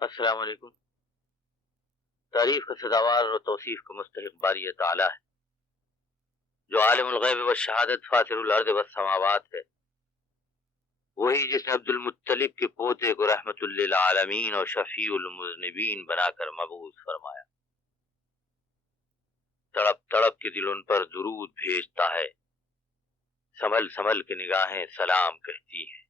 السلام علیکم۔ تعریف کا سزاوار اور توصیف کا مستحق باری تعالی ہے، جو عالم الغیب والشہادت فاطر الارض والسماوات ہے، وہی جس نے عبد المطلب کے پوتے کو رحمت للعالمین اور شفیع المذنبین بنا کر مبعوث فرمایا۔ تڑپ تڑپ کے دل ان پر درود بھیجتا ہے، سنبھل سنبھل کے نگاہیں سلام کہتی ہیں۔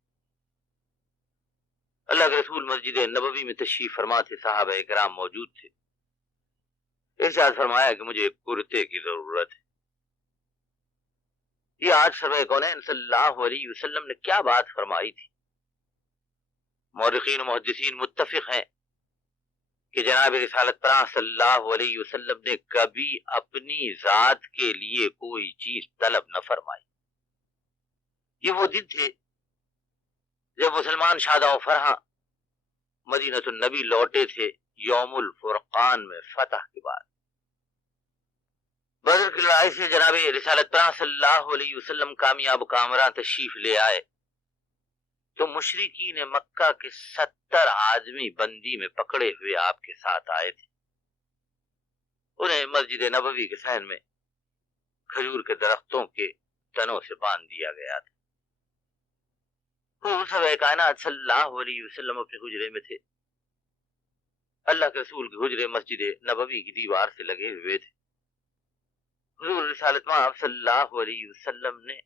اللہ کے رسول مسجد نبوی میں تشریف فرما تھے، صحابہ کرام موجود تھے۔ ارشاد فرمایا کہ مجھے ایک کرتے کی ضرورت ہے۔ یہ آج سرور کونین صلی اللہ علیہ وسلم نے کیا بات فرمائی تھی؟ مورخین و محدثین متفق ہیں کہ جناب رسالت پران صلی اللہ علیہ وسلم نے کبھی اپنی ذات کے لیے کوئی چیز طلب نہ فرمائی۔ یہ وہ دن تھے جب مسلمان شاداں و فرحاں مدینہ النبی لوٹے تھے، یوم الفرقان میں فتح کے بعد۔ بدر کی لڑائی سے جناب رسالت پران صلی اللہ علیہ وسلم کامیاب کامراں تشریف لے آئے تو مشرکین مکہ کے 70 آدمی بندی میں پکڑے ہوئے آپ کے ساتھ آئے تھے۔ انہیں مسجد نبوی کے صحن میں کھجور کے درختوں کے تنوں سے باندھ دیا گیا تھا۔ حضور صلی کائنات صلی اللہ علیہ وسلم اپنے حجرے میں تھے۔ اللہ کے رسول کے حجرے مسجد نبوی کی دیوار سے لگے ہوئے تھے۔ حضور رسالت مآب صلی اللہ علیہ وسلم نے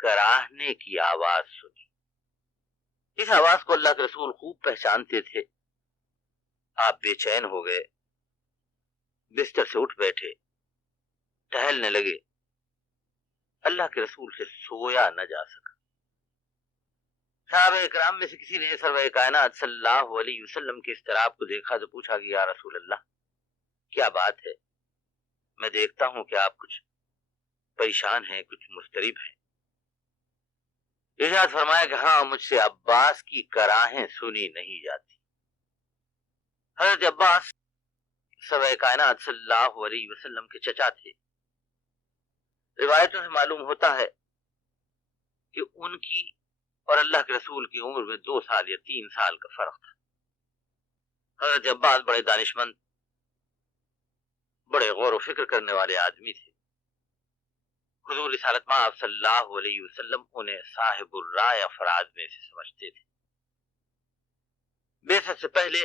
کراہنے کی آواز سنی۔ اس آواز کو اللہ کے رسول خوب پہچانتے تھے۔ آپ بے چین ہو گئے، بستر سے اٹھ بیٹھے، ٹہلنے لگے۔ اللہ کے رسول سے سویا نہ جا سکا۔ صحابہ اکرام میں سے کسی نے سرور کائنات صلی اللہ علیہ وسلم کے اضطراب کو دیکھا تو پوچھا کہ یا رسول اللہ کیا بات ہے؟ میں دیکھتا ہوں کہ آپ کچھ پریشان ہیں، کچھ مضطرب ہیں۔ ارشاد فرمایا کہ ہاں، مجھ سے عباس کی کراہیں سنی نہیں جاتی۔ حضرت عباس سرور کائنات صلی اللہ علیہ وسلم کے چچا تھے۔ روایتوں سے معلوم ہوتا ہے کہ ان کی اور اللہ کے رسول کی عمر میں 2 سال یا 3 سال کا فرق تھا۔ حضرت عباس بڑے دانشمند، بڑے غور و فکر کرنے والے آدمی تھے۔ حضور رسالت مآب صلی اللہ علیہ وسلم انہیں صاحب الرائے افراد میں سے سمجھتے تھے۔ بعثت سے پہلے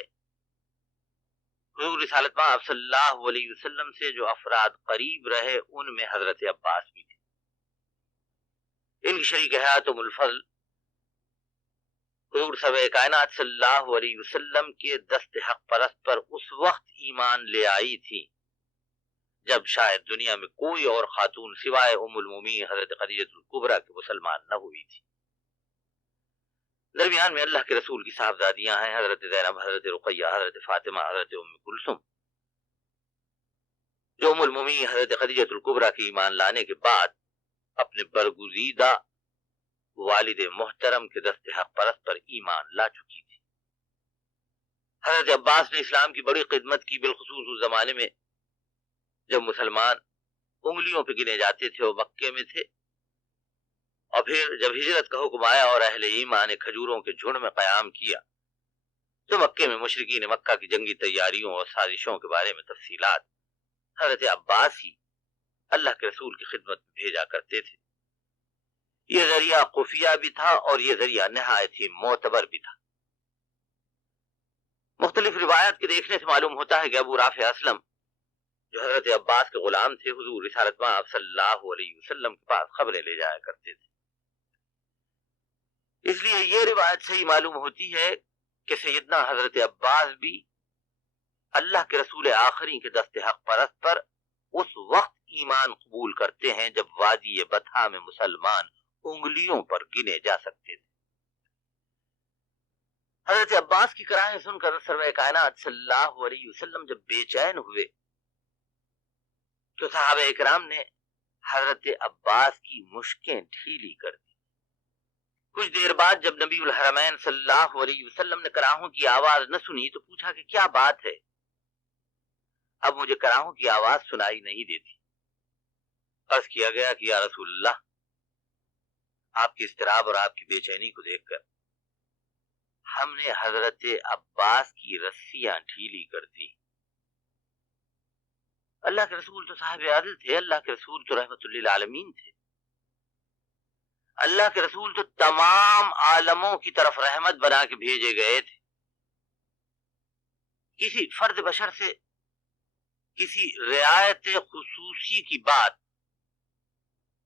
حضور رسالت مآب صلی اللہ علیہ وسلم سے جو افراد قریب رہے ان میں حضرت عباس بھی تھے۔ ان کی شریک حیات ام الفضل حضور سرور کائنات صلی اللہ علیہ وسلم کے دست حق پرست پر اس وقت ایمان لے آئی تھی جب شاید دنیا میں کوئی اور خاتون سوائے ام المومنین حضرت خدیجہ الکبریٰ کے مسلمان نہ ہوئی تھی۔ درمیان میں اللہ کے رسول کی صاحبزادیاں ہیں، حضرت زینب، حضرت رقیہ، حضرت فاطمہ، حضرت ام کلثوم، جو ام المومنین حضرت خدیجہ الکبریٰ کے ایمان لانے کے بعد اپنے برگزیدہ والد محترم کے دست حق پرست پر ایمان لا چکی تھی۔ حضرت عباس نے اسلام کی بڑی خدمت کی، بالخصوص اس زمانے میں جب مسلمان انگلیوں پہ گنے جاتے تھے وہ مکے میں تھے، اور پھر جب ہجرت کا حکم آیا اور اہل ایمان نے کھجوروں کے جھنڈ میں قیام کیا تو مکے میں مشرکین مکہ کی جنگی تیاریوں اور سازشوں کے بارے میں تفصیلات حضرت عباس ہی اللہ کے رسول کی خدمت میں بھیجا کرتے تھے۔ یہ ذریعہ خفیہ بھی تھا اور یہ ذریعہ نہایت ہی معتبر بھی تھا۔ مختلف روایات کے دیکھنے سے معلوم ہوتا ہے کہ ابو رافع اسلم جو حضرت عباس کے غلام تھے، حضور رسالت مآب صلی اللہ علیہ وسلم کے پاس خبریں لے جایا کرتے تھے۔ اس لیے یہ روایت صحیح معلوم ہوتی ہے کہ سیدنا حضرت عباس بھی اللہ کے رسول آخری کے دست حق پرست پر اس وقت ایمان قبول کرتے ہیں جب وادی بطحا میں مسلمان انگلیوں پر گنے جا سکتے تھے۔ حضرت عباس کی کراہیں سن کر سرور کائنات صلی اللہ علیہ وسلم جب بے چین ہوئے تو صحابہ اکرام نے حضرت عباس کی مشکیں ڈھیلی کر دی۔ کچھ دیر بعد جب نبی الحرمین صلی اللہ علیہ وسلم نے کراہوں کی آواز نہ سنی تو پوچھا کہ کیا بات ہے؟ اب مجھے کراہوں کی آواز سنائی نہیں دیتی۔ عرض کیا گیا کہ یا رسول اللہ، آپ کی اضطراب اور آپ کی بے چینی کو دیکھ کر ہم نے حضرت عباس کی رسیاں ڈھیلی کر دی۔ اللہ کے رسول تو صاحب عادل تھے، اللہ کے رسول تو رحمت للعالمین تھے، اللہ کے رسول تو تمام عالموں کی طرف رحمت بنا کے بھیجے گئے تھے۔ کسی فرد بشر سے کسی رعایت خصوصی کی بات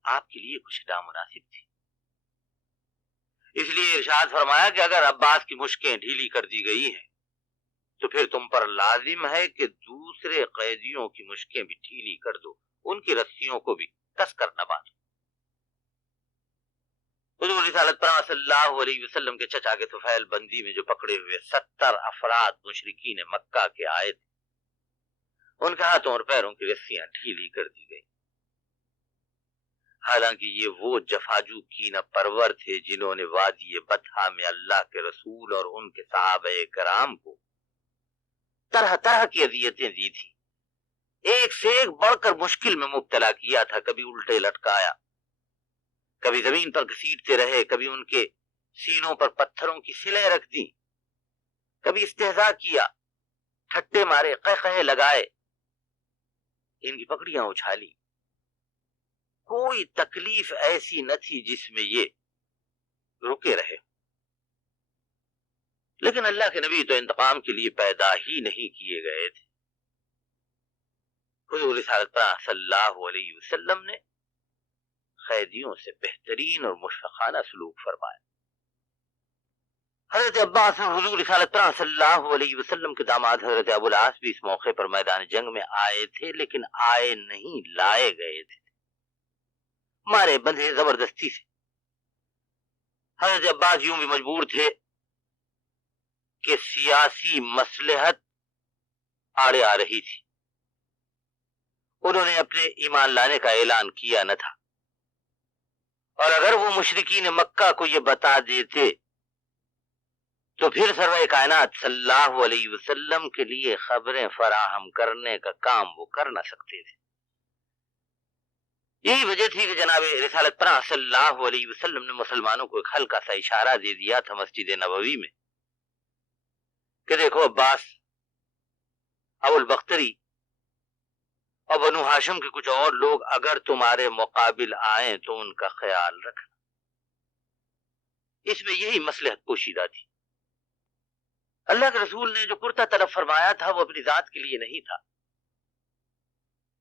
آپ کے لیے کچھ نامناسب تھی، اس لیے ارشاد فرمایا کہ اگر عباس کی مشکیں ڈھیلی کر دی گئی ہیں تو پھر تم پر لازم ہے کہ دوسرے قیدیوں کی مشکیں بھی ڈھیلی کر دو، ان کی رسیوں کو بھی کس کر نہ باندھو۔ حضور رسالت پرا صلی اللہ علیہ وسلم کے چچا کے طفیل بندی میں جو پکڑے ہوئے 70 افراد مشرکین مکہ کے آئے تھے، ان کے ہاتھوں اور پیروں کی رسیاں ڈھیلی کر دی گئی۔ حالانکہ یہ وہ جفاجو کینہ پرور تھے جنہوں نے وادی بطحا میں اللہ کے رسول اور ان کے صحابہ کرام کو طرح طرح کی اذیتیں دی تھی، ایک سے ایک بڑھ کر مشکل میں مبتلا کیا تھا، کبھی الٹے لٹکایا، کبھی زمین پر گھسیٹتے رہے، کبھی ان کے سینوں پر پتھروں کی سلیں رکھ دی، کبھی استہزاء کیا، ٹھٹے مارے، قہقہے لگائے، ان کی پکڑیاں اچھالی۔ کوئی تکلیف ایسی نہ تھی جس میں یہ رکے رہے، لیکن اللہ کے نبی تو انتقام کے لیے پیدا ہی نہیں کیے گئے تھے۔ حضور رسالت پاک صلی اللہ علیہ وسلم نے قیدیوں سے بہترین اور مشفقانہ سلوک فرمایا۔ حضرت عباس اور حضور رسالت پاک صلی اللہ علیہ وسلم کے داماد حضرت ابو العاص بھی اس موقع پر میدان جنگ میں آئے تھے، لیکن آئے نہیں، لائے گئے تھے، مارے بندھے زبردستی سے۔ حضرت عباس یوں بھی مجبور تھے کہ سیاسی مصلحت آڑے آ رہی تھی، انہوں نے اپنے ایمان لانے کا اعلان کیا نہ تھا، اور اگر وہ مشرکین مکہ کو یہ بتا دیتے تو پھر سرور کائنات صلی اللہ علیہ وسلم کے لیے خبریں فراہم کرنے کا کام وہ کر نہ سکتے تھے۔ یہی وجہ تھی کہ جناب رسالت پناہ صلی اللہ علیہ وسلم نے مسلمانوں کو ایک ہلکا سا اشارہ دے دیا تھا مسجد نبوی میں کہ دیکھو عباس، ابو البختری اور بنو ہاشم کے کچھ اور لوگ اگر تمہارے مقابل آئیں تو ان کا خیال رکھنا۔ اس میں یہی مصلحت پوشیدہ تھی۔ اللہ کے رسول نے جو کرتا طلب فرمایا تھا وہ اپنی ذات کے لیے نہیں تھا۔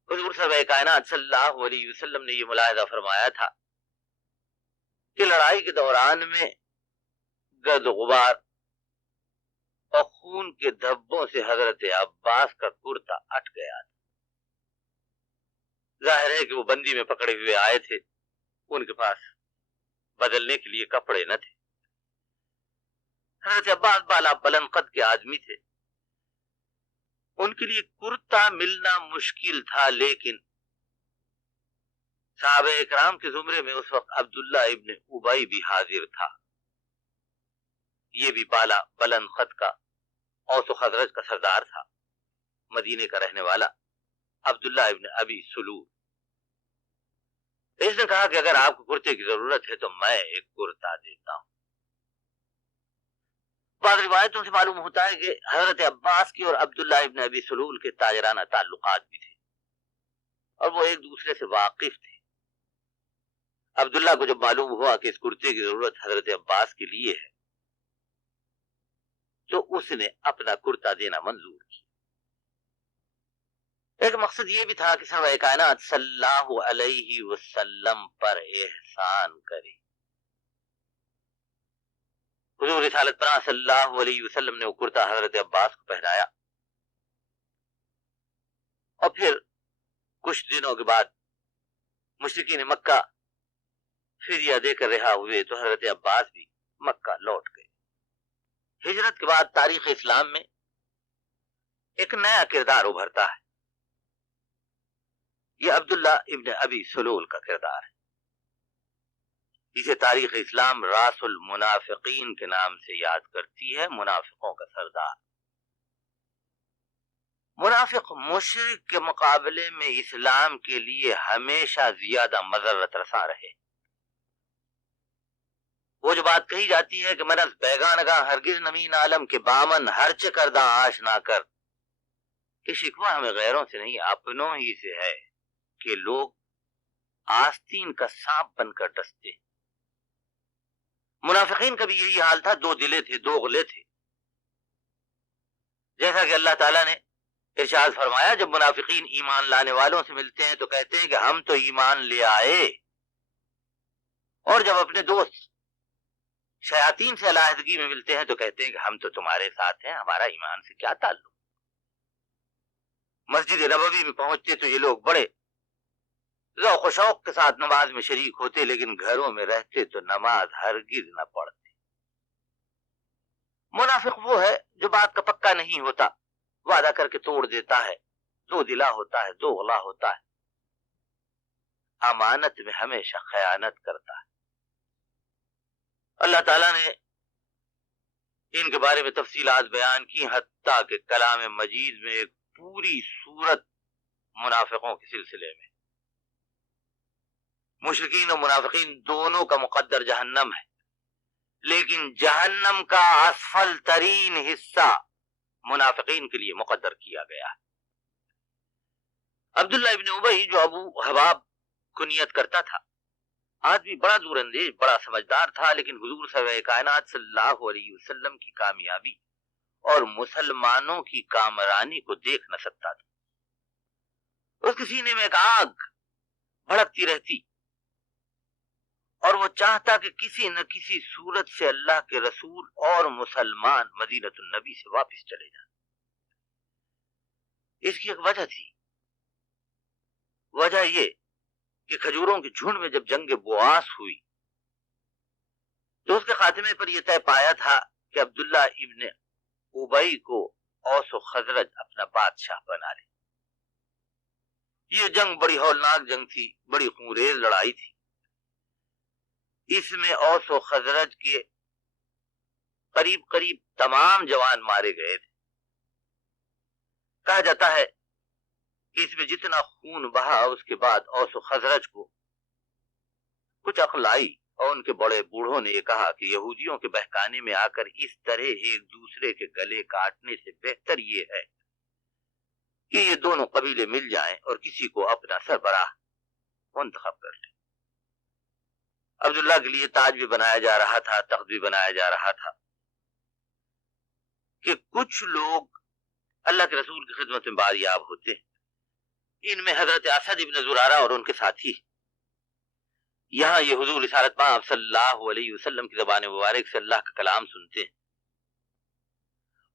حضور سرور کائنات صلی اللہ علیہ وسلم نے یہ ملاحظہ فرمایا تھا کہ لڑائی کے دوران میں گرد و غبار اور خون کے دھبوں سے حضرت عباس کا کرتا اٹ گیا تھا۔ ظاہر ہے کہ وہ بندی میں پکڑے ہوئے آئے تھے، ان کے پاس بدلنے کے لیے کپڑے نہ تھے۔ حضرت عباس بالا بلند قد کے آدمی تھے، ان کے لیے کرتا ملنا مشکل تھا، لیکن صحابہ اکرام کے زمرے میں اس وقت عبداللہ ابن ابی بھی حاضر تھا۔ یہ بھی بالا بلند قد کا اوس و خزرج کا سردار تھا، مدینے کا رہنے والا عبداللہ ابن ابی سلول۔ اس نے کہا کہ اگر آپ کو کرتے کی ضرورت ہے تو میں ایک کرتا دیتا ہوں۔ بعض روایتوں سے معلوم ہوتا ہے کہ حضرت عباس کی اور عبداللہ ابن ابی سلول کے تاجرانہ تعلقات بھی تھے اور وہ ایک دوسرے سے واقف تھے۔ عبداللہ کو جب معلوم ہوا کہ اس کرتے کی ضرورت حضرت عباس کے لیے ہے تو اس نے اپنا کرتا دینا منظور کیا۔ ایک مقصد یہ بھی تھا کہ سرور کائنات صلی اللہ علیہ وسلم پر احسان کرے۔ حضور رسالت پناہ صلی اللہ علیہ وسلم نے وہ کرتا حضرت عباس کو پہنایا، اور پھر کچھ دنوں کے بعد مشرکین مکہ فدیہ دے کر رہا ہوئے تو حضرت عباس بھی مکہ لوٹ گئے۔ ہجرت کے بعد تاریخ اسلام میں ایک نیا کردار ابھرتا ہے، یہ عبداللہ ابن ابی سلول کا کردار ہے۔ اسے تاریخ اسلام راس المنافقین کے نام سے یاد کرتی ہے، منافقوں کا سردار۔ منافق مشرک کے مقابلے میں اسلام کے لیے ہمیشہ زیادہ مضرت رساں رہے۔ وہ جو بات کہی جاتی ہے کہ من از بیگانگاں ہرگز نمین عالم کے بامن ہرچ کردہ آشنا کر، کہ شکوہ ہمیں غیروں سے نہیں اپنوں ہی سے ہے کہ لوگ آستین کا سانپ بن کر ڈستے۔ منافقین کا بھی یہی حال تھا، دو دلے تھے، دو غلے تھے، جیسا کہ اللہ تعالیٰ نے ارشاد فرمایا جب منافقین ایمان لانے والوں سے ملتے ہیں تو کہتے ہیں کہ ہم تو ایمان لے آئے، اور جب اپنے دوست شیاطین سے علیحدگی میں ملتے ہیں تو کہتے ہیں کہ ہم تو تمہارے ساتھ ہیں، ہمارا ایمان سے کیا تعلق۔ مسجد نبوی میں پہنچتے تو یہ لوگ بڑے ذوق و شوق کے ساتھ نماز میں شریک ہوتے، لیکن گھروں میں رہتے تو نماز ہرگز نہ پڑھتے۔ منافق وہ ہے جو بات کا پکا نہیں ہوتا، وعدہ کر کے توڑ دیتا ہے، دو دلا ہوتا ہے، دو غلا ہوتا ہے، امانت میں ہمیشہ خیانت کرتا ہے۔ اللہ تعالیٰ نے ان کے بارے میں تفصیلات بیان کی، حتیٰ کہ کلام مجید میں ایک پوری سورت منافقوں کے سلسلے میں۔ مشرکین و منافقین دونوں کا مقدر جہنم ہے، لیکن جہنم کا اسفل ترین حصہ منافقین کے لیے مقدر کیا گیا ہے۔ عبداللہ ابن ابی جو ابو حباب کنیت کرتا تھا، آدمی بڑا دور اندیش، بڑا سمجھدار تھا، لیکن حضور صلی کائنات صلی اللہ علیہ وسلم کی کامیابی اور مسلمانوں کی کامرانی کو دیکھ نہ سکتا تھا۔ اس کے سینے میں ایک آگ بھڑکتی رہتی اور وہ چاہتا کہ کسی نہ کسی صورت سے اللہ کے رسول اور مسلمان مدینہ النبی سے واپس چلے جائیں۔ اس کی ایک وجہ تھی، وجہ یہ کہ کھجوروں کے جھنڈ میں جب جنگ بواس ہوئی تو اس کے خاتمے پر یہ طے پایا تھا کہ عبداللہ ابن ابی کو اوس و خزرج اپنا بادشاہ بنا لے۔ یہ جنگ بڑی ہولناک جنگ تھی، بڑی خونریز لڑائی تھی۔ اس میں اوس و خزرج کے قریب قریب تمام جوان مارے گئے تھے۔ کہا جاتا ہے کہ اس میں جتنا خون بہا اس کے بعد اوس و خزرج کو کچھ عقل آئی، اور ان کے بڑے بوڑھوں نے یہ کہا کہ یہودیوں کے بہکانے میں آ کر اس طرح ایک دوسرے کے گلے کاٹنے سے بہتر یہ ہے کہ یہ دونوں قبیلے مل جائیں اور کسی کو اپنا سربراہ منتخب کر لیں۔ عبداللہ کے لیے تاج بھی بنایا جا رہا تھا، تخت بھی بنایا جا رہا تھا کہ کچھ لوگ اللہ کے رسول کی خدمت میں باریاب ہوتے ہیں۔ ان میں حضرت اسد ابن زرارہ اور ان کے ساتھی۔ یہاں یہ حضور رسالت پاک صلی اللہ علیہ وسلم کی زبان مبارک سے اللہ کا کلام سنتے ہیں،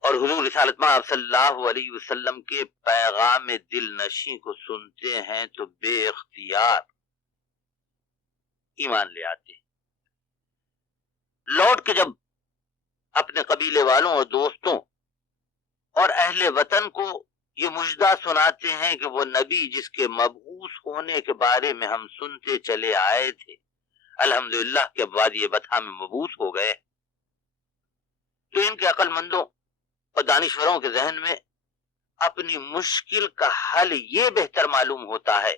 اور حضور رسالت پاک صلی اللہ علیہ وسلم کے پیغام دل نشیں کو سنتے ہیں تو بے اختیار ایمان لے آتے ہیں۔ لوٹ کے جب اپنے قبیلے والوں اور دوستوں اور اہل وطن کو یہ مژدہ سناتے ہیں کہ وہ نبی جس کے مبعوث ہونے کے بارے میں ہم سنتے چلے آئے تھے، الحمدللہ کہ اب وادی بطحا میں مبعوث ہو گئے، تو ان کے عقل مندوں اور دانشوروں کے ذہن میں اپنی مشکل کا حل یہ بہتر معلوم ہوتا ہے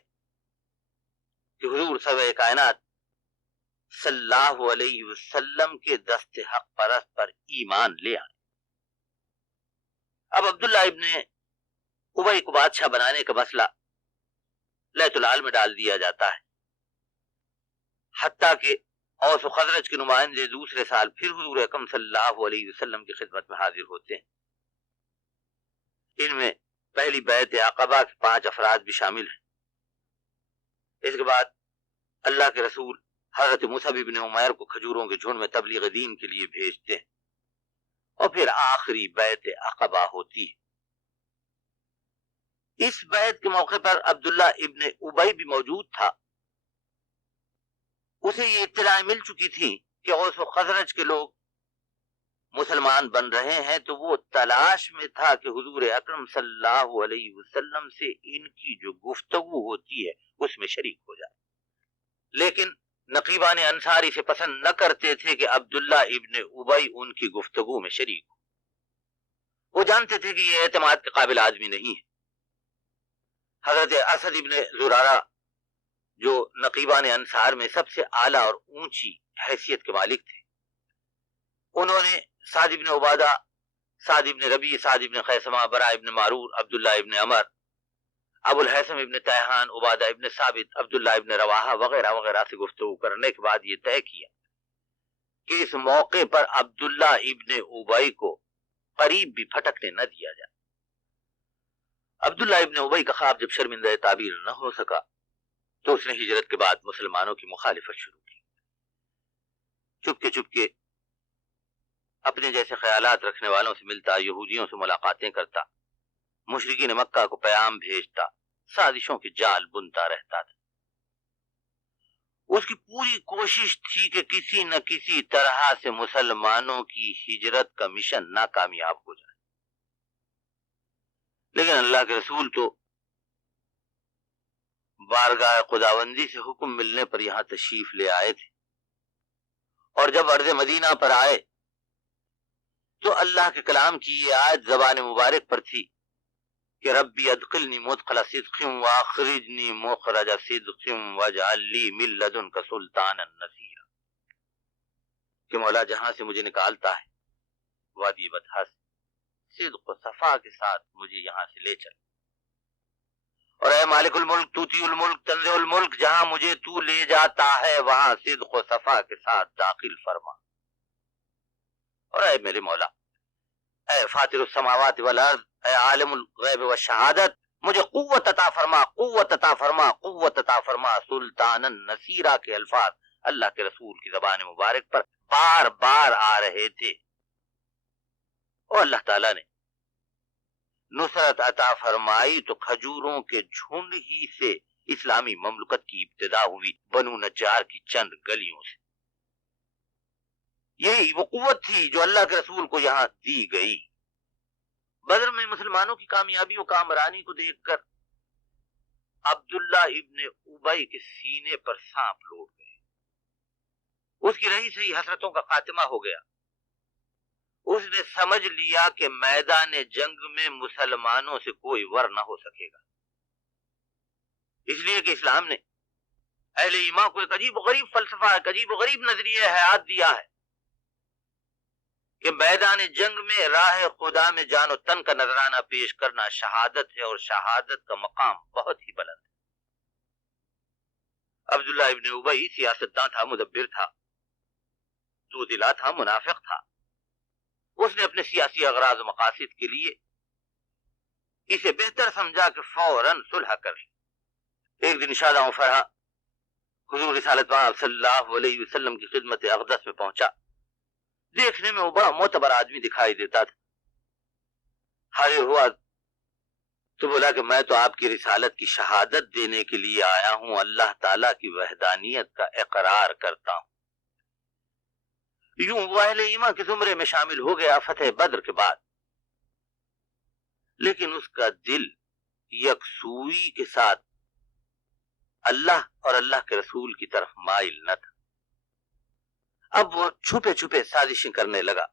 کہ حضور صلی کائنات صلی اللہ علیہ وسلم کے دست حق پرست پر ایمان لے آئے۔ اب عبداللہ ابن ابی کو بادشاہ بنانے کا مسئلہ لیت العال میں ڈال دیا جاتا ہے، حتیٰ کہ اوس و خزرج کے نمائندے دوسرے سال پھر حضور اکرم صلی اللہ علیہ وسلم کی خدمت میں حاضر ہوتے ہیں۔ ان میں پہلی بیعت عقبہ کے 5 افراد بھی شامل ہیں۔ اس کے بعد اللہ کے رسول حضرت مصعب بن عمیر کو کھجوروں کے جھنڈ میں تبلیغ دین کے لیے بھیجتے ہیں، اور پھر آخری بیعت عقبہ ہوتی ہے۔ اس بیعت کے موقع پر عبداللہ ابن ابی بھی موجود تھا۔ اسے یہ اطلاع مل چکی تھی کہ اوس و خزرج کے لوگ مسلمان بن رہے ہیں، تو وہ تلاش میں تھا کہ حضور اکرم صلی اللہ علیہ وسلم سے ان کی جو گفتگو ہوتی ہے اس میں شریک ہو جائے، لیکن نقیبان انصاری سے پسند نہ کرتے تھے کہ عبداللہ ابن ابی ان کی گفتگو میں شریک ہو۔ وہ جانتے تھے کہ یہ اعتماد کے قابل آدمی نہیں ہے۔ حضرت اسد ابن زرارہ جو نقیبان انصار میں سب سے اعلیٰ اور اونچی حیثیت کے مالک تھے، انہوں نے سعد ابن عبادہ، سعد ابن ربیع، سعد ابن خیثمہ، برا ابن معرور، عبداللہ ابن عمر، ابو الحیثم ابن تیحان، عبادہ ابن ثابت، عبداللہ ابن رواحہ وغیرہ وغیرہ سے گفتگو کرنے کے بعد یہ طے کیا کہ اس موقع پر عبداللہ ابن ابی کو قریب بھی پھٹکنے نہ دیا جائے۔ عبداللہ ابن ابی کا خواب جب شرمندہ تعبیر نہ ہو سکا تو اس نے ہجرت کے بعد مسلمانوں کی مخالفت شروع کی، چپکے چپکے اپنے جیسے خیالات رکھنے والوں سے ملتا، یہودیوں سے ملاقاتیں کرتا، مشرکین مکہ کو پیام بھیجتا، سازشوں کے جال بنتا رہتا تھا۔ اس کی پوری کوشش تھی کہ کسی نہ کسی طرح سے مسلمانوں کی ہجرت کا مشن ناکامیاب ہو جائے، لیکن اللہ کے رسول تو بارگاہ خداوندی سے حکم ملنے پر یہاں تشریف لے آئے تھے، اور جب ارض مدینہ پر آئے تو اللہ کے کلام کی یہ آیت زبان مبارک پر تھی کہ ربی ادخلنی مدخل صدق واخرجنی مخرج صدق واجعل لی من لدنک سلطانا نصیرا، کہ مولا جہاں سے مجھے نکالتا ہے وادی بطحا سے، صدق و صفا کے ساتھ مجھے یہاں سے لے چل، اور اے مالک الملک توتی الملک تنزع الملک، جہاں مجھے تو لے جاتا ہے وہاں صدق و صفا کے ساتھ داخل فرما، اور اے میرے مولا، اے فاطر السماوات والارض، اے عالم الغیب والشہادت، مجھے قوت عطا فرما، قوت عطا فرما، قوت عطا فرما۔ سلطانا نصیرا کے الفاظ اللہ کے رسول کی زبان مبارک پر بار بار آ رہے تھے، اور اللہ تعالیٰ نے نصرت عطا فرمائی تو کھجوروں کے جھنڈ ہی سے اسلامی مملکت کی ابتدا ہوئی، بنو نجار کی چند گلیوں سے۔ یہی وہ قوت تھی جو اللہ کے رسول کو یہاں دی گئی۔ بدر میں مسلمانوں کی کامیابی و کامرانی کو دیکھ کر عبداللہ ابن ابی کے سینے پر سانپ لوٹ گئے، اس کی رہی سہی حسرتوں کا خاتمہ ہو گیا۔ اس نے سمجھ لیا کہ میدان جنگ میں مسلمانوں سے کوئی ور نہ ہو سکے گا، اس لیے کہ اسلام نے اہل ایمان کو ایک عجیب و غریب فلسفہ، ایک عجیب و غریب نظریہ حیات دیا ہے کہ میدان جنگ میں راہ خدا میں جان و تن کا نذرانہ پیش کرنا شہادت ہے، اور شہادت کا مقام بہت ہی بلند ہے۔ عبداللہ ابن ابی سیاستداں تھا، مدبر تھا، دو دلا تھا، منافق تھا۔ اس نے اپنے سیاسی اغراض و مقاصد کے لیے اسے بہتر سمجھا کہ فوراً صلح کر لے۔ ایک دن شاداں و فرحاں حضور رسالت مآب صلی اللہ علیہ وسلم کی خدمت اقدس میں پہنچا، دیکھنے میں وہ بڑا معتبر آدمی دکھائی دیتا تھا۔ حاضر ہوا تو بولا کہ میں تو آپ کی رسالت کی شہادت دینے کے لیے آیا ہوں، اللہ تعالیٰ کی وحدانیت کا اقرار کرتا ہوں۔ یوں وہ اہل ایمان کے زمرے میں شامل ہو گیا فتح بدر کے بعد، لیکن اس کا دل یکسوئی کے ساتھ اللہ اور اللہ کے رسول کی طرف مائل نہ تھا۔ اب وہ چھپے چھپے سازشیں کرنے لگا۔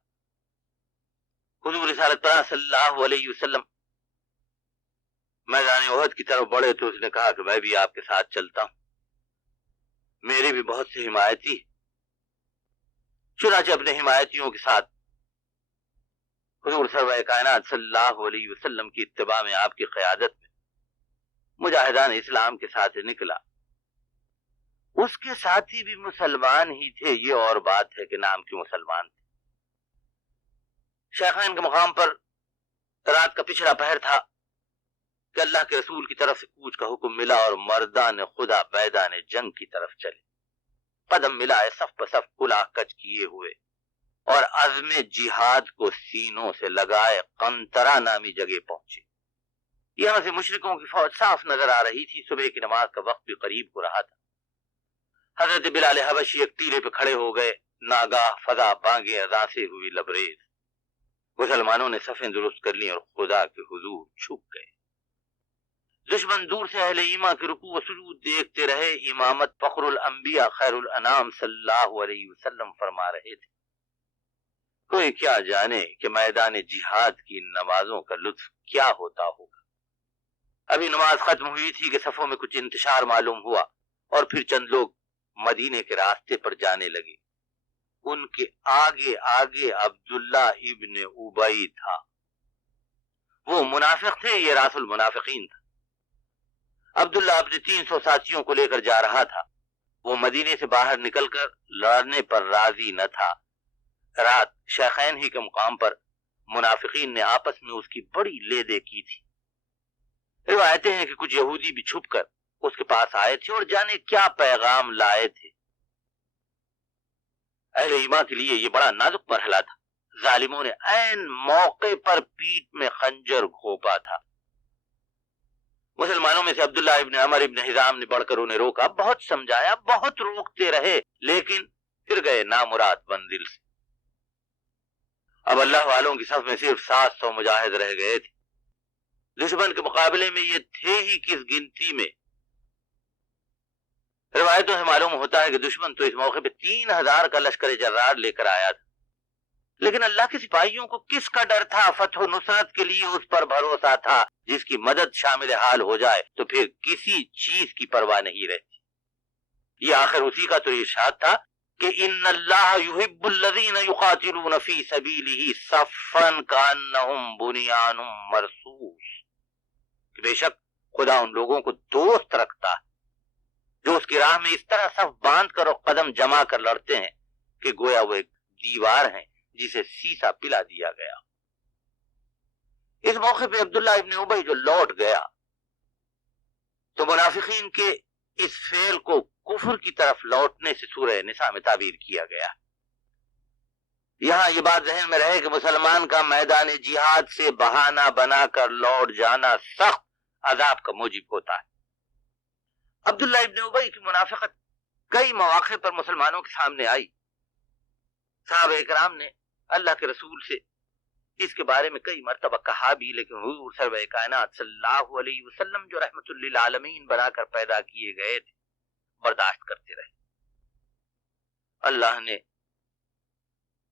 حضور رسالت صلی اللہ علیہ وسلم میدان احد کی طرف بڑھے تو اس نے کہا کہ میں بھی آپ کے ساتھ چلتا ہوں، میرے بھی بہت سے حمایتی، چنانچہ اپنے حمایتیوں کے ساتھ حضور سرور کائنات صلی اللہ علیہ وسلم کی اتباع میں، آپ کی قیادت میں مجاہدان اسلام کے ساتھ نکلا۔ اس کے ساتھی بھی مسلمان ہی تھے، یہ اور بات ہے کہ نام کے مسلمان تھے۔ شیخین کے مقام پر رات کا پچھڑا پہر تھا کہ اللہ کے رسول کی طرف سے کوچ کا حکم ملا، اور مردان خدا میدان جنگ کی طرف چلے، قدم ملائے صف پہ صف کلاه کج کیے ہوئے، اور عزم جہاد کو سینوں سے لگائے قنطرہ نامی جگہ پہنچے۔ یہاں سے مشرکوں کی فوج صاف نظر آ رہی تھی، صبح کی نماز کا وقت بھی قریب ہو رہا تھا۔ حضرت بلال حبشی ایک ٹیلے پہ کھڑے ہو گئے، ناگاہ فضا بانگے اذان سے ہوئی لبریز، مسلمانوں نے صفیں درست کر لی اور خدا کے حضور چھپ گئے۔ دشمن دور سے اہل ایمان کے رکوع و سجود دیکھتے رہے۔ امامت فخر الانبیاء خیر الانام صلی اللہ علیہ وسلم فرما رہے تھے۔ کوئی کیا جانے کہ میدان جہاد کی نمازوں کا لطف کیا ہوتا ہوگا۔ ابھی نماز ختم ہوئی تھی کہ صفوں میں کچھ انتشار معلوم ہوا، اور پھر چند لوگ مدینے کے راستے پر جانے لگے۔ ان کے آگے آگے عبداللہ ابن ابی تھا. وہ منافق تھے, یہ راس المنافقین تھا. عبداللہ اپنے 300 ساتھیوں کو لے کر جا رہا تھا. وہ مدینے سے باہر نکل کر لڑنے پر راضی نہ تھا. رات شیخین ہی کے مقام پر منافقین نے آپس میں اس کی بڑی لیدے کی تھی. روایتیں ہیں کہ کچھ یہودی بھی چھپ کر اس کے پاس آئے تھے اور جانے کیا پیغام لائے تھے. اہل ایمان کے لیے یہ بڑا نازک مرحلہ تھا. ظالموں نے عین موقع پر پیٹ میں خنجر گھونپا تھا. مسلمانوں میں سے عبداللہ ابن عمر ابن حزام نے بڑھ کر انہیں روکا, بہت سمجھایا, بہت روکتے رہے, لیکن پھر گئے نامراد منزل سے. اب اللہ والوں کی صف میں صرف 700 مجاہد رہ گئے تھے. دشمن کے مقابلے میں یہ تھے ہی کس گنتی میں. روایتوں سے معلوم ہوتا ہے کہ دشمن تو اس موقع پہ 3000 کا لشکر جرار لے کر آیا تھا, لیکن اللہ کے سپاہیوں کو کس کا ڈر تھا؟ فتح و نصرت کے لیے اس پر بھروسہ تھا جس کی مدد شامل حال ہو جائے تو پھر کسی چیز کی پرواہ نہیں رہتی. یہ آخر اسی کا تو ارشاد تھا کہ ان اللہ یحب الذین یقاتلون فی سبیلہ صفا کانہم بنیان مرصوص, کہ بے شک خدا ان لوگوں کو دوست رکھتا ہے جو اس کی راہ میں اس طرح صف باندھ کر اور قدم جما کر لڑتے ہیں کہ گویا وہ ایک دیوار ہیں جسے سیسا پلا دیا گیا. اس موقع پہ عبداللہ ابن ابی جو لوٹ گیا تو منافقین کے اس فعل کو کفر کی طرف لوٹنے سے سورہ نساء میں تعبیر کیا گیا. یہاں یہ بات ذہن میں رہے کہ مسلمان کا میدان جہاد سے بہانہ بنا کر لوٹ جانا سخت عذاب کا موجب ہوتا ہے. عبداللہ ابن ابی کی منافقت کئی مواقع پر مسلمانوں کے سامنے آئی. صحابہ اکرام نے اللہ کے رسول سے اس کے بارے میں کئی مرتبہ کہا بھی, لیکن حضور سرور کائنات صلی اللہ علیہ وسلم جو رحمت للعالمین بنا کر پیدا کیے گئے تھے برداشت کرتے رہے. اللہ نے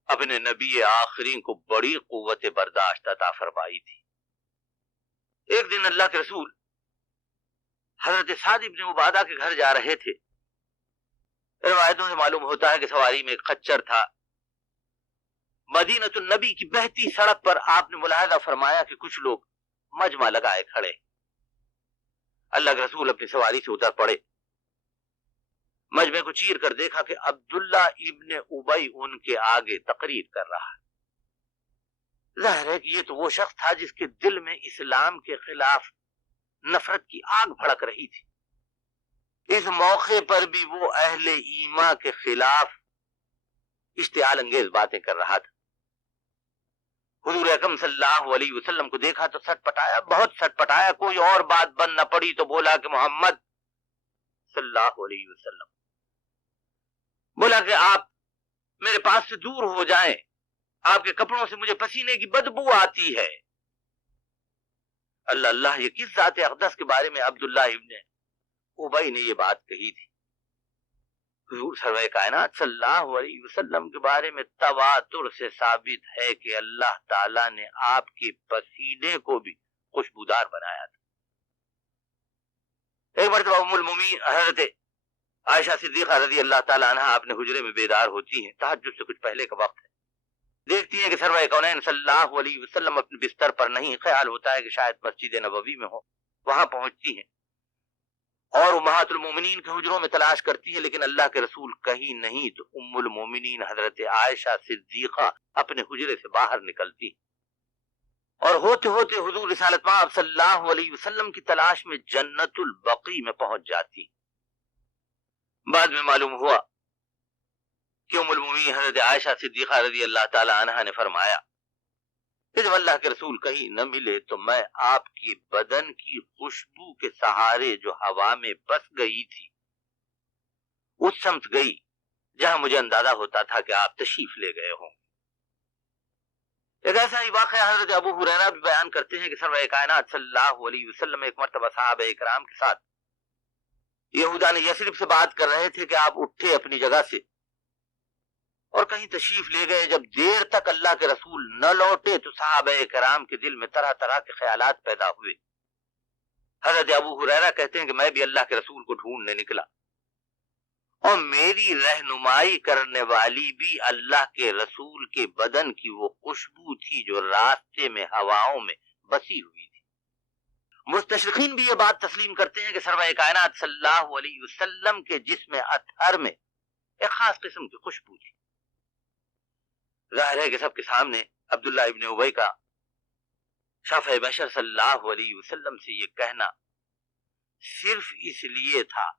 اپنے نبی آخرین کو بڑی قوت برداشت عطا فرمائی تھی. ایک دن اللہ کے رسول حضرت سعد ابن عبادہ کے گھر جا رہے تھے. روایتوں سے معلوم ہوتا ہے کہ سواری میں ایک خچر تھا. مدینہ النبی کی بہتی سڑک پر آپ نے ملاحظہ فرمایا کہ کچھ لوگ مجمع لگائے کھڑے. اللہ کے رسول اپنی سواری سے اتر پڑے. مجمع کو چیر کر دیکھا کہ عبداللہ ابن ابی ان کے آگے تقریر کر رہا. ظاہر ہے کہ یہ تو وہ شخص تھا جس کے دل میں اسلام کے خلاف نفرت کی آگ بھڑک رہی تھی. اس موقع پر بھی وہ اہل ایمان کے خلاف اشتعال انگیز باتیں کر رہا تھا. حضور اکرم صلی اللہ علیہ وسلم کو دیکھا تو سٹ پٹایا, بہت سٹ پٹایا. کوئی اور بات بن نہ پڑی تو بولا کہ محمد صلی اللہ علیہ وسلم, بولا کہ آپ میرے پاس سے دور ہو جائیں, آپ کے کپڑوں سے مجھے پسینے کی بدبو آتی ہے. اللہ اللہ, یہ کس ذات اقدس کے بارے میں عبداللہ ابن ابی نے یہ بات کہی تھی؟ حضور سرور کائنات صلی اللہ علیہ وسلم کے بارے میں تواتر سے ثابت ہے کہ اللہ تعالیٰ نے آپ کے پسینے کو بھی خوشبودار بنایا تھا. ایک مرتبہ ام المومنین حضرت عائشہ صدیقہ رضی اللہ تعالیٰ عنہ اپنے حجرے میں بیدار ہوتی ہیں. تہجد سے کچھ پہلے کا وقت ہے. دیکھتی ہیں کہ سرور کونین صلی اللہ علیہ وسلم اپنے بستر پر نہیں. خیال ہوتا ہے کہ شاید مسجد نبوی میں ہو. وہاں پہنچتی ہیں اور امہات المومنین کے حجروں میں تلاش کرتی ہیں, لیکن اللہ کے رسول کہیں نہیں. تو ام المومنین حضرت عائشہ صدیقہ اپنے حجرے سے باہر نکلتی اور ہوتے ہوتے حضور رسالت مآب صلی اللہ علیہ وسلم کی تلاش میں جنت البقیع میں پہنچ جاتی. بعد میں معلوم ہوا کہ ام المومنین حضرت عائشہ صدیقہ رضی اللہ تعالی عنہا نے فرمایا کہ جب اللہ کے رسول کہیں نہ ملے تو میں آپ کی بدن کی خوشبو کے سہارے جو ہوا میں بس گئی تھی اس سمت گئی جہاں مجھے اندازہ ہوتا تھا کہ آپ تشریف لے گئے ہوں. ایک ایسا ہی واقعہ حضرت ابو ہریرہ بھی بیان کرتے ہیں کہ سرور کائنات صلی اللہ علیہ وسلم ایک مرتبہ صحابہ اکرام کے ساتھ یہودان یثرب سے بات کر رہے تھے کہ آپ اٹھے اپنی جگہ سے اور کہیں تشریف لے گئے. جب دیر تک اللہ کے رسول نہ لوٹے تو صحابہ کرام کے دل میں طرح طرح کے خیالات پیدا ہوئے. حضرت ابو ہریرہ کہتے ہیں کہ میں بھی اللہ کے رسول کو ڈھونڈنے نکلا اور میری رہنمائی کرنے والی بھی اللہ کے رسول کے بدن کی وہ خوشبو تھی جو راستے میں ہواؤں میں بسی ہوئی تھی۔ مستشرقین بھی یہ بات تسلیم کرتے ہیں کہ سرور کائنات صلی اللہ علیہ وسلم کے جسم اطہر میں ایک خاص قسم کی خوشبو تھی۔ ظاہر ہے کہ سب کے سامنے عبداللہ ابن ابی کا شفیع بشر صلی اللہ علیہ وسلم سے یہ کہنا صرف اس لیے تھا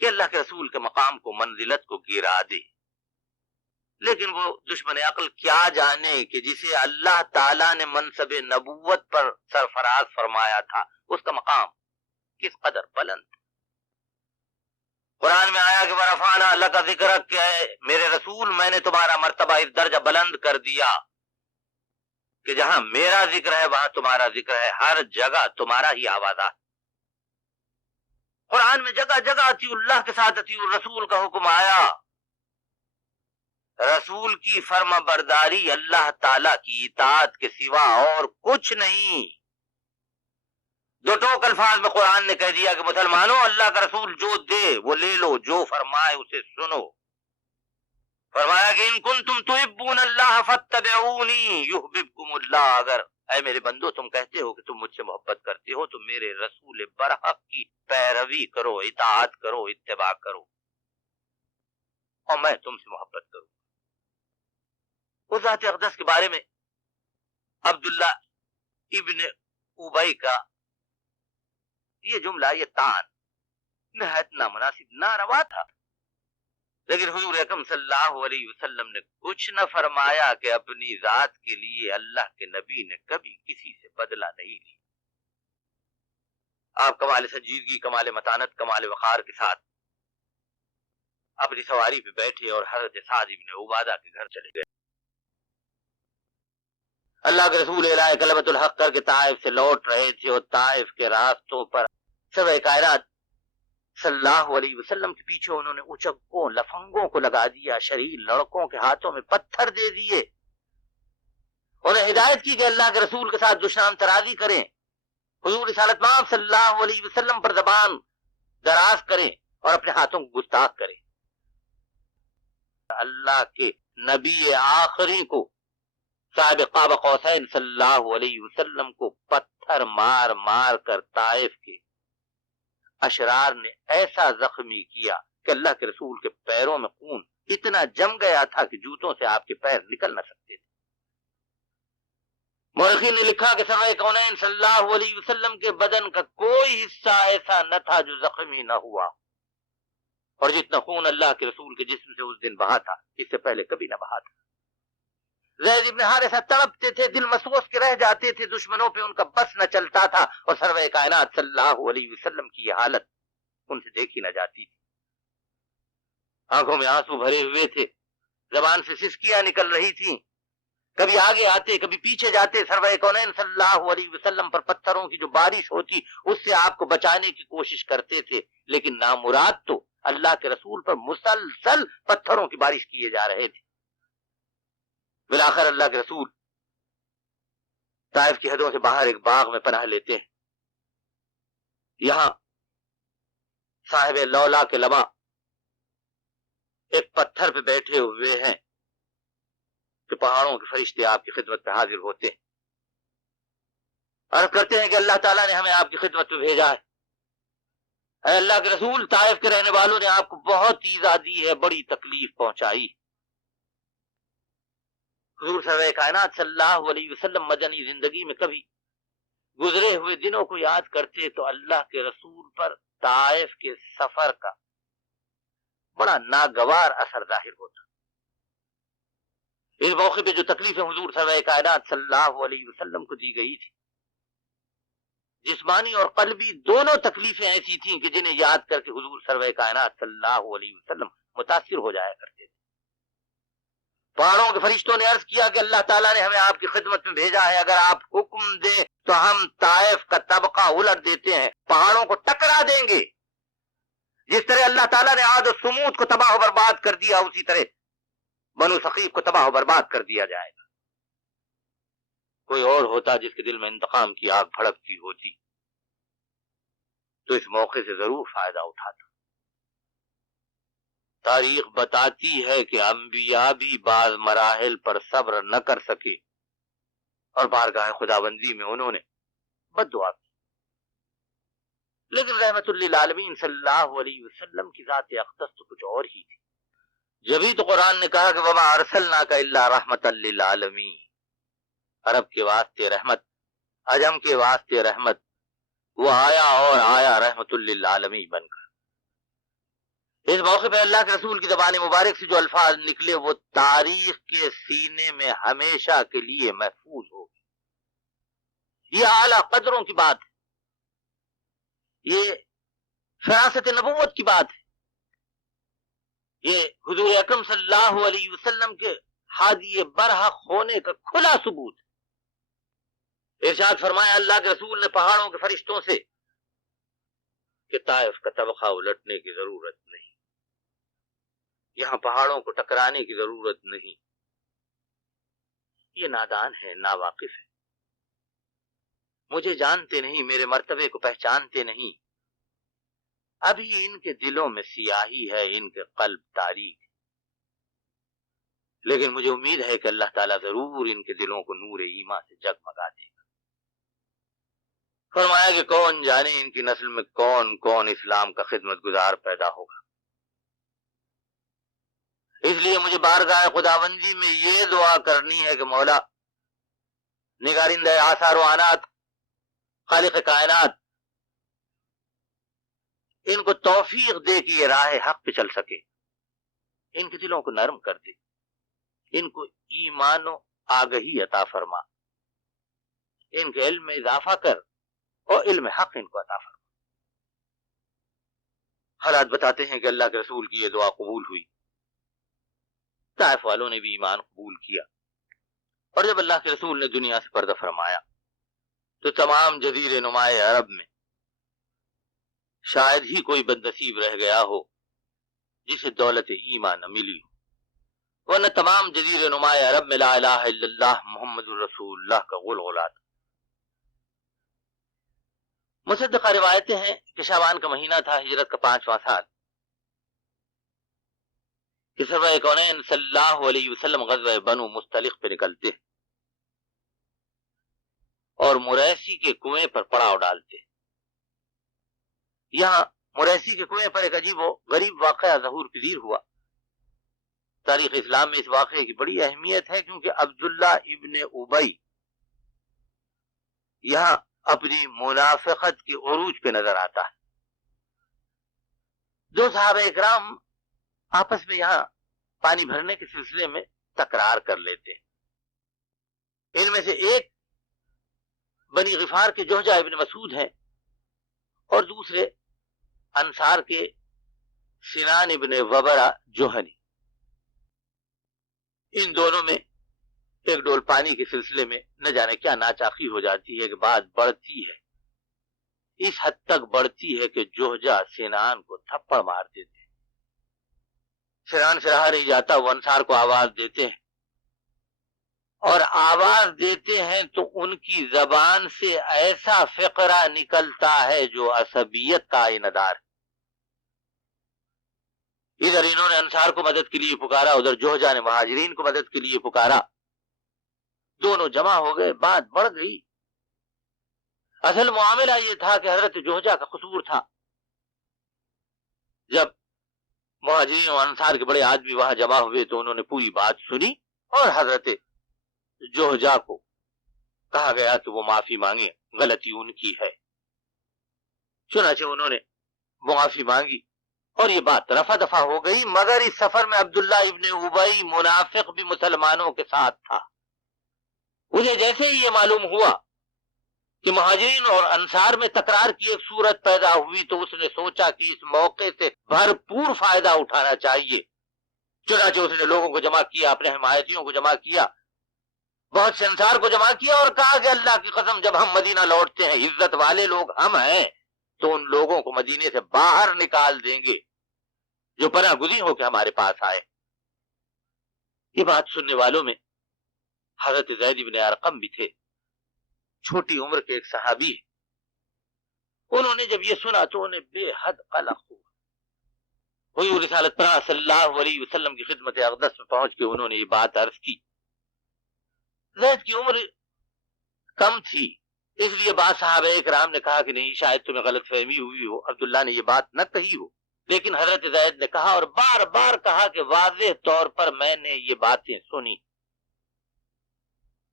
کہ اللہ کے رسول کے مقام کو، منزلت کو گرا دے، لیکن وہ دشمن عقل کیا جانے کہ جسے اللہ تعالیٰ نے منصب نبوت پر سرفراز فرمایا تھا اس کا مقام کس قدر بلند۔ قرآن میں آیا کہ وَرَفَعْنَا لَكَ ذِكْرَكَ، کہ میرے رسول میں نے تمہارا مرتبہ اس درجہ بلند کر دیا کہ جہاں میرا ذکر ہے وہاں تمہارا ذکر ہے، ہر جگہ تمہارا ہی آواز ہے۔ قرآن میں جگہ جگہ اطیع اللہ کے ساتھ اطیع الرسول کا حکم آیا۔ رسول کی فرما برداری اللہ تعالی کی اطاعت کے سوا اور کچھ نہیں۔ دو ٹوک الفاظ میں قرآن نے کہہ دیا کہ مسلمانوں اللہ کا رسول جو دے وہ لے لو، جو فرمائے اسے سنو۔ فرمایا کہ ان کنتم تحبون اللہ فاتبعونی یحببکم اللہ، اگر اے میرے بندو تم کہتے ہو کہ تم مجھ سے محبت کرتے ہو تو میرے رسول برحق کی پیروی کرو، اطاعت کرو، اتباع کرو، اور میں تم سے محبت کروں۔ اس ذات اقدس کے بارے میں عبداللہ ابن ابی کا یہ جملہ، یہ طعن نہایت نامناسب، ناروا تھا، لیکن حضور اکرم صلی اللہ علیہ وسلم نے کچھ نہ فرمایا کہ اپنی ذات کے لیے اللہ کے نبی نے کبھی کسی سے بدلہ نہیں لی۔ آپ کمال سنجیدگی، کمال متانت، کمال وقار کے ساتھ اپنی سواری پہ بیٹھے اور حضرت سعد ابن عبادہ کے گھر چلے گئے۔ اللہ کے رسول الہ کلمۃ الحق کر کے طائف سے لوٹ رہے تھے، اور طائف کے راستوں پر سرور کائنات صلی اللہ علیہ وسلم کے پیچھے انہوں نے اچکوں، لفنگوں کو لگا دیا، شریر لڑکوں کے ہاتھوں میں پتھر دے دیے، انہیں ہدایت کی کہ اللہ کے رسول کے ساتھ دشنام ترازی کریں، حضور رسالت مآب صلی اللہ علیہ وسلم پر زبان دراز کریں اور اپنے ہاتھوں کو گستاخ کریں۔ اللہ کے نبی آخری کو، صاحب قاب قوسین صلی اللہ علیہ وسلم کو پتھر مار مار کر طائف کے اشرار نے ایسا زخمی کیا کہ اللہ کے رسول کے پیروں میں خون اتنا جم گیا تھا کہ جوتوں سے آپ کے پیر نکل نہ سکتے تھے۔ مورخین نے لکھا کہ سرور کونین صلی اللہ علیہ وسلم کے بدن کا کوئی حصہ ایسا نہ تھا جو زخمی نہ ہوا، اور جتنا خون اللہ کے رسول کے جسم سے اس دن بہا تھا اس سے پہلے کبھی نہ بہا تھا۔ زید ابن حارثہ تڑپتے تھے، دل مسوس کے رہ جاتے تھے، دشمنوں پہ ان کا بس نہ چلتا تھا، اور سرور کائنات صلی اللہ علیہ وسلم کی یہ حالت ان سے دیکھی نہ جاتی تھی۔ آنکھوں میں آنسو بھرے ہوئے تھے، زبان سے سسکیاں نکل رہی تھیں، کبھی آگے آتے کبھی پیچھے جاتے، سرور کونین صلی اللہ علیہ وسلم پر پتھروں کی جو بارش ہوتی اس سے آپ کو بچانے کی کوشش کرتے تھے، لیکن نامراد تو اللہ کے رسول پر مسلسل پتھروں کی بارش کیے جا رہے تھے۔ بالآخر اللہ کے رسول طائف کی حدوں سے باہر ایک باغ میں پناہ لیتے ہیں۔ یہاں صاحب لولا کے لبا ایک پتھر پہ بیٹھے ہوئے ہیں کہ پہاڑوں کے فرشتے آپ کی خدمت پہ حاضر ہوتے ہیں، عرض کرتے ہیں کہ اللہ تعالیٰ نے ہمیں آپ کی خدمت پہ بھیجا ہے۔ اے اللہ کے رسول، طائف کے رہنے والوں نے آپ کو بہت ایذا دی ہے، بڑی تکلیف پہنچائی۔ حضور سرور کائنات صلی اللہ علیہ وسلم مدنی زندگی میں کبھی گزرے ہوئے دنوں کو یاد کرتے تو اللہ کے رسول پر طائف کے سفر کا بڑا ناگوار اثر ظاہر ہوتا۔ اس موقع پہ جو تکلیفیں حضور سرور کائنات صلی اللہ علیہ وسلم کو دی گئی تھی، جسمانی اور قلبی دونوں تکلیفیں ایسی تھیں کہ جنہیں یاد کر کے حضور سرور کائنات صلی اللہ علیہ وسلم متاثر ہو جایا کرتے تھے۔ پہاڑوں کے فرشتوں نے عرض کیا کہ اللہ تعالیٰ نے ہمیں آپ کی خدمت میں بھیجا ہے، اگر آپ حکم دیں تو ہم طائف کا طبقہ الٹ دیتے ہیں، پہاڑوں کو ٹکرا دیں گے۔ جس طرح اللہ تعالیٰ نے عاد و سمود کو تباہ و برباد کر دیا، اسی طرح بنو ثقیف کو تباہ و برباد کر دیا جائے گا۔ کوئی اور ہوتا جس کے دل میں انتقام کی آگ بھڑکتی ہوتی تو اس موقع سے ضرور فائدہ اٹھاتا، تاریخ بتاتی ہے کہ انبیاء بھی بعض مراحل پر صبر نہ کر سکے اور بارگاہ خداوندی میں انہوں نے بد دعا کی، لیکن رحمت للعالمین صلی اللہ علیہ وسلم کی ذات اقدس تو کچھ اور ہی تھی۔ جبھی تو قرآن نے کہا کہ وما ارسلناک الا رحمتا للعالمین، عرب کے واسطے رحمت، عجم کے واسطے رحمت، وہ آیا اور آیا رحمت للعالمین بن کر۔ اس موقع پہ اللہ کے رسول کی زبان مبارک سے جو الفاظ نکلے وہ تاریخ کے سینے میں ہمیشہ کے لیے محفوظ ہو گئے۔ یہ اعلیٰ قدروں کی بات ہے، یہ فراست نبوت کی بات ہے، یہ حضور اکرم صلی اللہ علیہ وسلم کے ہادی برحق ہونے کا کھلا ثبوت ہے۔ ارشاد فرمایا اللہ کے رسول نے پہاڑوں کے فرشتوں سے کہ طائف کا طبقہ الٹنے کی ضرورت نہیں، یہاں پہاڑوں کو ٹکرانے کی ضرورت نہیں، یہ نادان ہے، ناواقف ہے، مجھے جانتے نہیں، میرے مرتبے کو پہچانتے نہیں، ابھی ان کے دلوں میں سیاہی ہے، ان کے قلب تاریک ہے، لیکن مجھے امید ہے کہ اللہ تعالیٰ ضرور ان کے دلوں کو نور ایمان سے جگمگا دے گا۔ فرمایا کہ کون جانے ان کی نسل میں کون کون اسلام کا خدمت گزار پیدا ہوگا۔ اس لیے مجھے بارگاہ خداوندی میں یہ دعا کرنی ہے کہ مولا نگارندہ آثار و آنات، خالق کائنات، ان کو توفیق دے کہ یہ راہ حق پہ چل سکے، ان کے دلوں کو نرم کر دے، ان کو ایمان و آگہی عطا فرما، ان کے علم میں اضافہ کر اور علم حق ان کو عطا فرما۔ حالات بتاتے ہیں کہ اللہ کے رسول کی یہ دعا قبول ہوئی، طائف والوں نے بھی ایمان قبول کیا، اور جب اللہ کے رسول نے دنیا سے پردہ فرمایا تو تمام جزیرے نمائے عرب میں شاید ہی کوئی بد نصیب رہ گیا ہو جسے دولت ایمان نہ ملی ہو، ورنہ تمام جزیرے نمائے عرب میں لا الہ الا اللہ محمد الرسول اللہ کا غلغلہ تھا۔ مصدقہ روایتیں ہیں کہ شعبان کا مہینہ تھا، ہجرت کا 5واں سال، کہ سرور کونین صلی اللہ علیہ وسلم غزوہ بنو مستلق پہ نکلتے اور مریسی کے کنویں پر پڑاؤ ڈالتے۔ یہاں مریسی کے کنویں پر ایک عجیب و غریب واقعہ ظہور پذیر ہوا۔ تاریخ اسلام میں اس واقعے کی بڑی اہمیت ہے کیونکہ عبداللہ ابن ابی یہاں اپنی منافقت کے عروج پہ نظر آتا ہے۔ دو صحابہ اکرام آپس میں یہاں پانی بھرنے کے سلسلے میں تکرار کر لیتے ہیں۔ ان میں سے ایک بنی غفار کے جوہجہ ابن مسعود ہیں اور دوسرے انصار کے سنان ابن وبرہ جوہنی۔ ان دونوں میں ایک ڈول پانی کے سلسلے میں نہ جانے کیا ناچاقی ہو جاتی ہے کہ بات بڑھتی ہے، اس حد تک بڑھتی ہے کہ جوہجہ سنان کو تھپڑ مار دیتے ہیں۔ سنان سے رہا نہیں جاتا، وہ انصار کو آواز دیتے ہیں، اور آواز دیتے ہیں تو ان کی زبان سے ایسا فقرہ نکلتا ہے جو عصبیت کا آئینہ ہے۔ ادھر انہوں نے انصار کو مدد کے لیے پکارا، ادھر جوہجہ نے مہاجرین کو مدد کے لیے پکارا، دونوں جمع ہو گئے، بات بڑھ گئی۔ اصل معاملہ یہ تھا کہ حضرت جوہجہ کا قصور تھا۔ جب مہاجرین و انصار کے بڑے آدمی وہاں جمع ہوئے تو انہوں نے پوری بات سنی اور حضرت جوہجہ کو کہا گیا کہ وہ معافی مانگے، غلطی ان کی ہے۔ چنانچہ انہوں نے معافی مانگی اور یہ بات رفع دفع ہو گئی، مگر اس سفر میں عبداللہ ابن ابی منافق بھی مسلمانوں کے ساتھ تھا۔ انہیں جیسے ہی یہ معلوم ہوا کہ مہاجرین اور انصار میں تکرار کی ایک صورت پیدا ہوئی تو اس نے سوچا کہ اس موقع سے بھرپور فائدہ اٹھانا چاہیے۔ چنانچہ اس نے لوگوں کو جمع کیا، اپنے حمایتیوں کو جمع کیا، بہت سے انصار کو جمع کیا اور کہا کہ اللہ کی قسم جب ہم مدینہ لوٹتے ہیں، عزت والے لوگ ہم ہیں، تو ان لوگوں کو مدینے سے باہر نکال دیں گے جو پناہ گزین ہو کے ہمارے پاس آئے۔ یہ بات سننے والوں میں حضرت زید بن ارقم بھی تھے، چھوٹی عمر کے ایک صحابی۔ انہوں نے جب یہ سنا تو انہیں بے حد قلق ہوا، حضور رسالت پرور صلی اللہ علیہ وسلم کی خدمت اقدس میں پہنچ کے انہوں نے یہ بات عرض کی. زید کی عمر کم تھی، اس لیے بعض صحابہ اکرام نے کہا کہ نہیں شاید تمہیں غلط فہمی ہوئی ہو، عبداللہ نے یہ بات نہ کہی ہو. لیکن حضرت زید نے کہا اور بار بار کہا کہ واضح طور پر میں نے یہ باتیں سنی.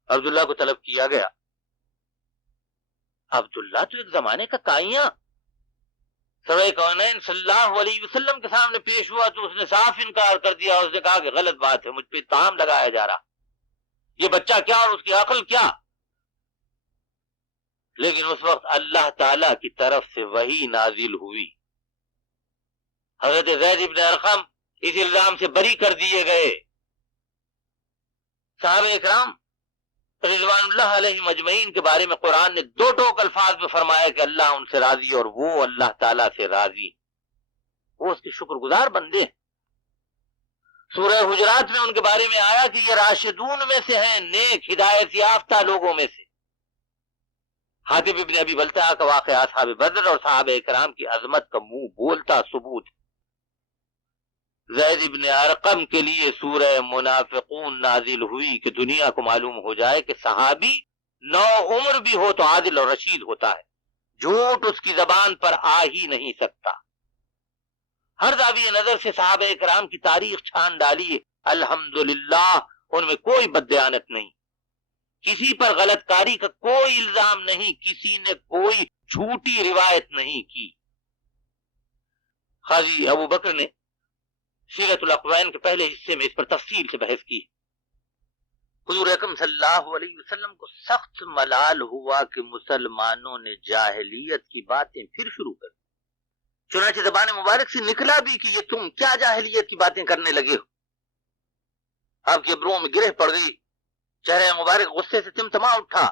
عبداللہ کو طلب کیا گیا. عبداللہ تو ایک زمانے کا کائیاں سرائے کونین صلی اللہ علیہ وسلم کے سامنے پیش ہوا تو اس نے صاف انکار کر دیا. اس نے کہا کہ غلط بات ہے، مجھ پہ اتہام لگایا جا رہا، یہ بچہ کیا اور اس کی عقل کیا. لیکن اس وقت اللہ تعالی کی طرف سے وحی نازل ہوئی. حضرت زید ابن ارقم اس الزام سے بری کر دیے گئے. صحابہ اکرام رضوان اللہ علیہ مجمعین کے بارے میں قرآن نے دو ٹوک الفاظ میں فرمایا کہ اللہ ان سے راضی اور وہ اللہ تعالیٰ سے راضی، وہ اس کے شکر گزار بندے ہیں. سورہ حجرات میں ان کے بارے میں آیا کہ یہ راشدون میں سے ہیں، نیک ہدایت یافتہ لوگوں میں سے. حاتب ابن ابی بلتع کا واقعہ اصحاب بدر اور صحابہ اکرام کی عظمت کا منہ بولتا ثبوت. زید ابن ارقم کے لیے سورہ منافقون نازل ہوئی کہ دنیا کو معلوم ہو جائے کہ صحابی نو عمر بھی ہو تو عادل اور رشید ہوتا ہے، جھوٹ اس کی زبان پر آ ہی نہیں سکتا. ہر زاویہ نظر سے صحابہ اکرام کی تاریخ چھان ڈالیے، الحمدللہ ان میں کوئی بددیانت نہیں، کسی پر غلط کاری کا کوئی الزام نہیں، کسی نے کوئی جھوٹی روایت نہیں کی. قاضی ابو بکر نے سیرت الاقوین کے پہلے حصے میں اس پر تفصیل سے بحث کی. حضور اکرم صلی اللہ علیہ وسلم کو سخت ملال ہوا کہ مسلمانوں نے جاہلیت کی باتیں پھر شروع کر. چنانچہ زبان مبارک سے نکلا بھی کہ یہ تم کیا جاہلیت کی باتیں کرنے لگے ہو. آپ کے ابروؤں میں گرہ پڑ گئی، چہرہ مبارک غصے سے تمتما اٹھا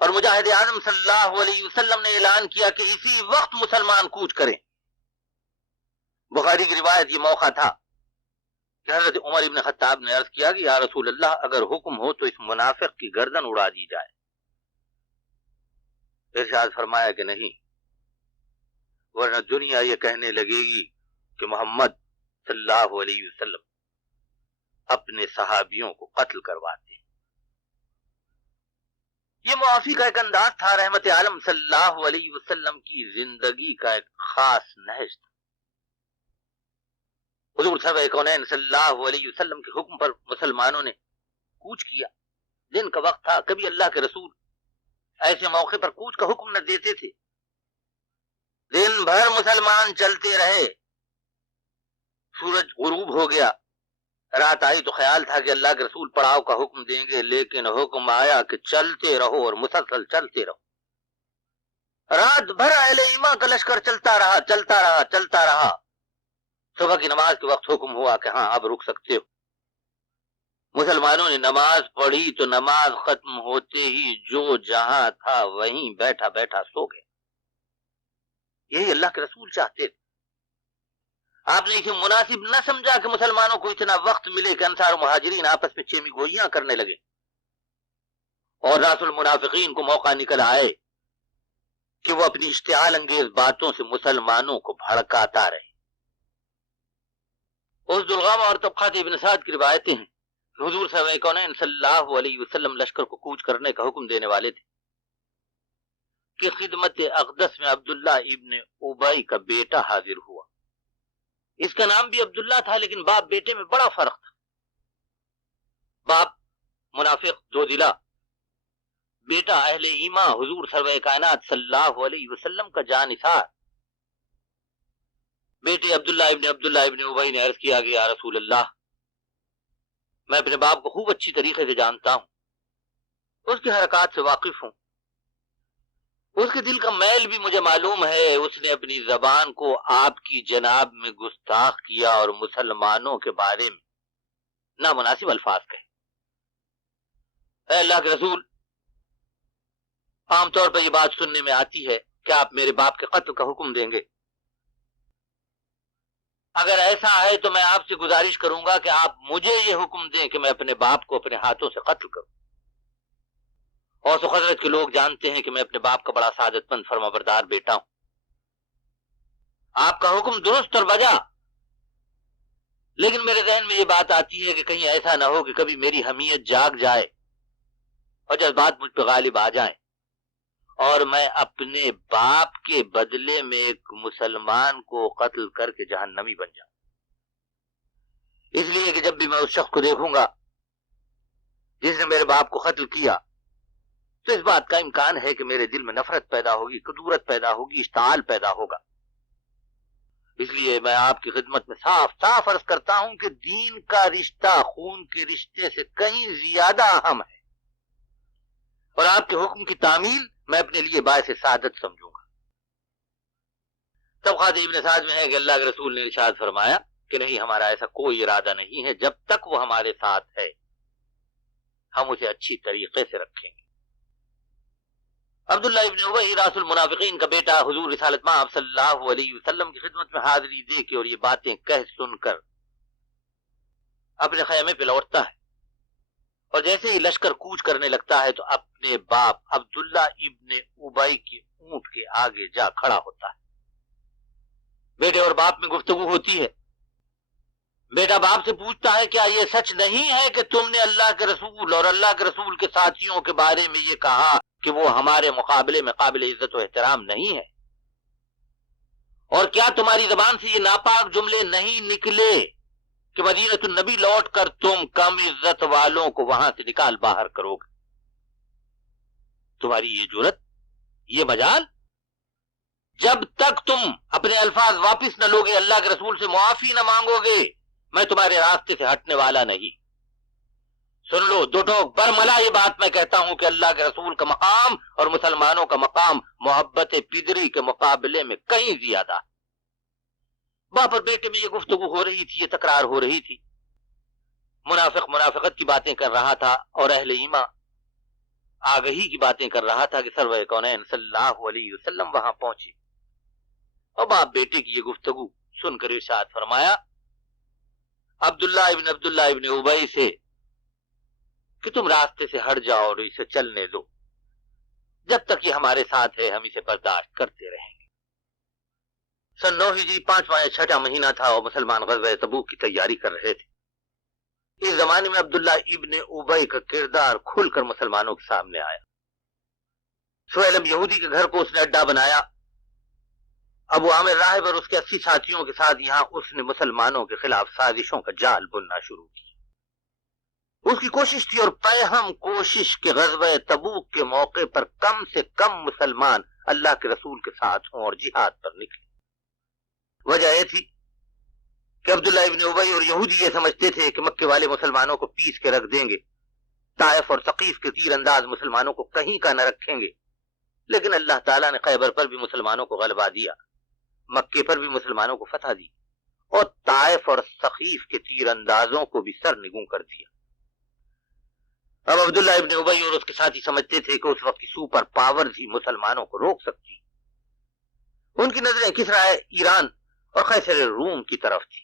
اور مجاہد اعظم صلی اللہ علیہ وسلم نے اعلان کیا کہ اسی وقت مسلمان کوچ کریں. بخاری کی روایت یہ موقع تھا کہ حضرت عمر ابن خطاب نے عرض کیا کہ یا رسول اللہ اگر حکم ہو تو اس منافق کی گردن اڑا دی جائے. ارشاد فرمایا کہ نہیں، ورنہ دنیا یہ کہنے لگے گی کہ محمد صلی اللہ علیہ وسلم اپنے صحابیوں کو قتل کرواتے. یہ معافی کا ایک انداز تھا، رحمت عالم صلی اللہ علیہ وسلم کی زندگی کا ایک خاص نہج تھا. حضور صلی اللہ علیہ وسلم کے حکم پر مسلمانوں نے کوچ کیا. دن کا وقت تھا، کبھی اللہ کے رسول ایسے موقع پر کوچ کا حکم نہ دیتے تھے. دن بھر مسلمان چلتے رہے، سورج غروب ہو گیا، رات آئی تو خیال تھا کہ اللہ کے رسول پڑاؤ کا حکم دیں گے، لیکن حکم آیا کہ چلتے رہو اور مسلسل چلتے رہو. رات بھر اہل ایمان کا لشکر چلتا رہا چلتا رہا چلتا رہا. صبح کی نماز کے وقت حکم ہوا کہ ہاں اب رک سکتے ہو. مسلمانوں نے نماز پڑھی تو نماز ختم ہوتے ہی جو جہاں تھا وہیں بیٹھا بیٹھا سو گئے. یہی اللہ کے رسول چاہتے تھے. آپ نے اسے مناسب نہ سمجھا کہ مسلمانوں کو اتنا وقت ملے کہ انصار و مہاجرین آپس میں چیمی گوئیاں کرنے لگے اور راس المنافقین کو موقع نکل آئے کہ وہ اپنی اشتعال انگیز باتوں سے مسلمانوں کو بھڑکاتا رہے. اس دلغامہ اور طبقات ابن سعد کی روایتیں ہیں کہ حضور صلی اللہ علیہ وسلم لشکر کو کوچ کرنے کا حکم دینے والے تھے کہ خدمت اقدس میں عبداللہ ابن ابی کا بیٹا حاضر ہوا. اس کا نام بھی عبداللہ تھا لیکن باپ بیٹے میں بڑا فرق تھا. باپ منافق دو دلا، بیٹا اہل ایمان حضور سرور کائنات صلی اللہ علیہ وسلم کا جانثار. بیٹے عبداللہ ابن ابی نے عرض کیا کہ یا رسول اللہ میں اپنے باپ کو خوب اچھی طریقے سے جانتا ہوں، اس کی حرکات سے واقف ہوں، اس کے دل کا میل بھی مجھے معلوم ہے. اس نے اپنی زبان کو آپ کی جناب میں گستاخ کیا اور مسلمانوں کے بارے میں نامناسب الفاظ کہے. اے اللہ کے رسول، عام طور پر یہ بات سننے میں آتی ہے کہ آپ میرے باپ کے قتل کا حکم دیں گے. اگر ایسا ہے تو میں آپ سے گزارش کروں گا کہ آپ مجھے یہ حکم دیں کہ میں اپنے باپ کو اپنے ہاتھوں سے قتل کروں. اوس و خزرج کے لوگ جانتے ہیں کہ میں اپنے باپ کا بڑا سعادت مند فرما بردار بیٹا ہوں. آپ کا حکم درست اور بجا لیکن میرے ذہن میں یہ بات آتی ہے کہ کہیں ایسا نہ ہو کہ کبھی میری حمیت جاگ جائے اور جذبات مجھ پہ غالب آ جائیں اور میں اپنے باپ کے بدلے میں ایک مسلمان کو قتل کر کے جہنمی بن جاؤں. اس لیے کہ جب بھی میں اس شخص کو دیکھوں گا جس نے میرے باپ کو قتل کیا تو اس بات کا امکان ہے کہ میرے دل میں نفرت پیدا ہوگی، کدورت پیدا ہوگی، اشتعال پیدا ہوگا. اس لیے میں آپ کی خدمت میں صاف صاف عرض کرتا ہوں کہ دین کا رشتہ خون کے رشتے سے کہیں زیادہ اہم ہے، اور آپ کے حکم کی تعمیل میں اپنے لیے باعث سعادت سمجھوں گا. طبقات ابن سعد میں ہے کہ اللہ کے رسول نے ارشاد فرمایا کہ نہیں، ہمارا ایسا کوئی ارادہ نہیں ہے، جب تک وہ ہمارے ساتھ ہے ہم اسے اچھی طریقے سے رکھیں گے. عبداللہ ابن ابی راس المنافقین کا بیٹا حضور رسالت مآب صلی اللہ علیہ وسلم کی خدمت میں حاضری دے کے اور یہ باتیں کہہ سن کر اپنے خیمے پہ لوٹتا ہے، اور جیسے ہی لشکر کوچ کرنے لگتا ہے تو اپنے باپ عبداللہ ابن ابی کے اونٹ کے آگے جا کھڑا ہوتا ہے. بیٹے اور باپ میں گفتگو ہوتی ہے. بیٹا باپ سے پوچھتا ہے کیا یہ سچ نہیں ہے کہ تم نے اللہ کے رسول اور اللہ کے رسول کے ساتھیوں کے بارے میں یہ کہا کہ وہ ہمارے مقابلے میں قابل عزت و احترام نہیں ہے؟ اور کیا تمہاری زبان سے یہ ناپاک جملے نہیں نکلے کہ مدینہ النبی لوٹ کر تم کم عزت والوں کو وہاں سے نکال باہر کرو گے؟ تمہاری یہ جرت، یہ مجال، جب تک تم اپنے الفاظ واپس نہ لوگے، اللہ کے رسول سے معافی نہ مانگو گے، میں تمہارے راستے سے ہٹنے والا نہیں. سن لو دو ٹوک برملا یہ بات میں کہتا ہوں کہ اللہ کے رسول کا مقام اور مسلمانوں کا مقام محبت پدری کے مقابلے میں کہیں زیادہ. باپ اور بیٹے میں یہ گفتگو ہو رہی تھی، یہ تکرار ہو رہی تھی. منافق منافقت کی باتیں کر رہا تھا اور اہل ایمان آگہی کی باتیں کر رہا تھا کہ سرور کونین صلی اللہ علیہ وسلم وہاں پہنچے. اور باپ بیٹے کی یہ گفتگو سن کر ارشاد فرمایا عبداللہ ابن ابی سے کہ تم راستے سے ہٹ جاؤ اور اسے چلنے دو، جب تک یہ ہمارے ساتھ ہے ہم اسے برداشت کرتے رہیں گے. سن 9 ہجری 5واں یا 6واں مہینہ تھا اور مسلمان غزوہ تبوک کی تیاری کر رہے تھے. اس زمانے میں عبداللہ ابن ابی کا کردار کھل کر مسلمانوں کے سامنے آیا. سہیلم یہودی کے گھر کو اس نے اڈا بنایا. ابو عامر راہب اور اس کے 80 ساتھیوں کے ساتھ یہاں اس نے مسلمانوں کے خلاف سازشوں کا جال بننا شروع کیا. اس کی کوشش تھی اور پیہم کوشش کے غزوہ تبوک کے موقع پر کم سے کم مسلمان اللہ کے رسول کے ساتھ ہوں اور جہاد پر نکلے. وجہ یہ تھی کہ عبداللہ ابن ابی اور یہودی یہ سمجھتے تھے کہ مکے والے مسلمانوں کو پیس کے رکھ دیں گے، طائف اور ثقیف کے تیر انداز مسلمانوں کو کہیں کا نہ رکھیں گے. لیکن اللہ تعالیٰ نے خیبر پر بھی مسلمانوں کو غلبہ دیا، مکے پر بھی مسلمانوں کو فتح دی، اور طائف اور ثقیف کے تیر اندازوں کو بھی سرنگوں کر دیا. اب عبداللہ ابن ابی اور اس کے ساتھی سمجھتے تھے کہ اس وقت کی سپر پاورز ہی مسلمانوں کو روک سکتی. ان کی نظریں کسرا ایران اور قیصر روم کی طرف تھی.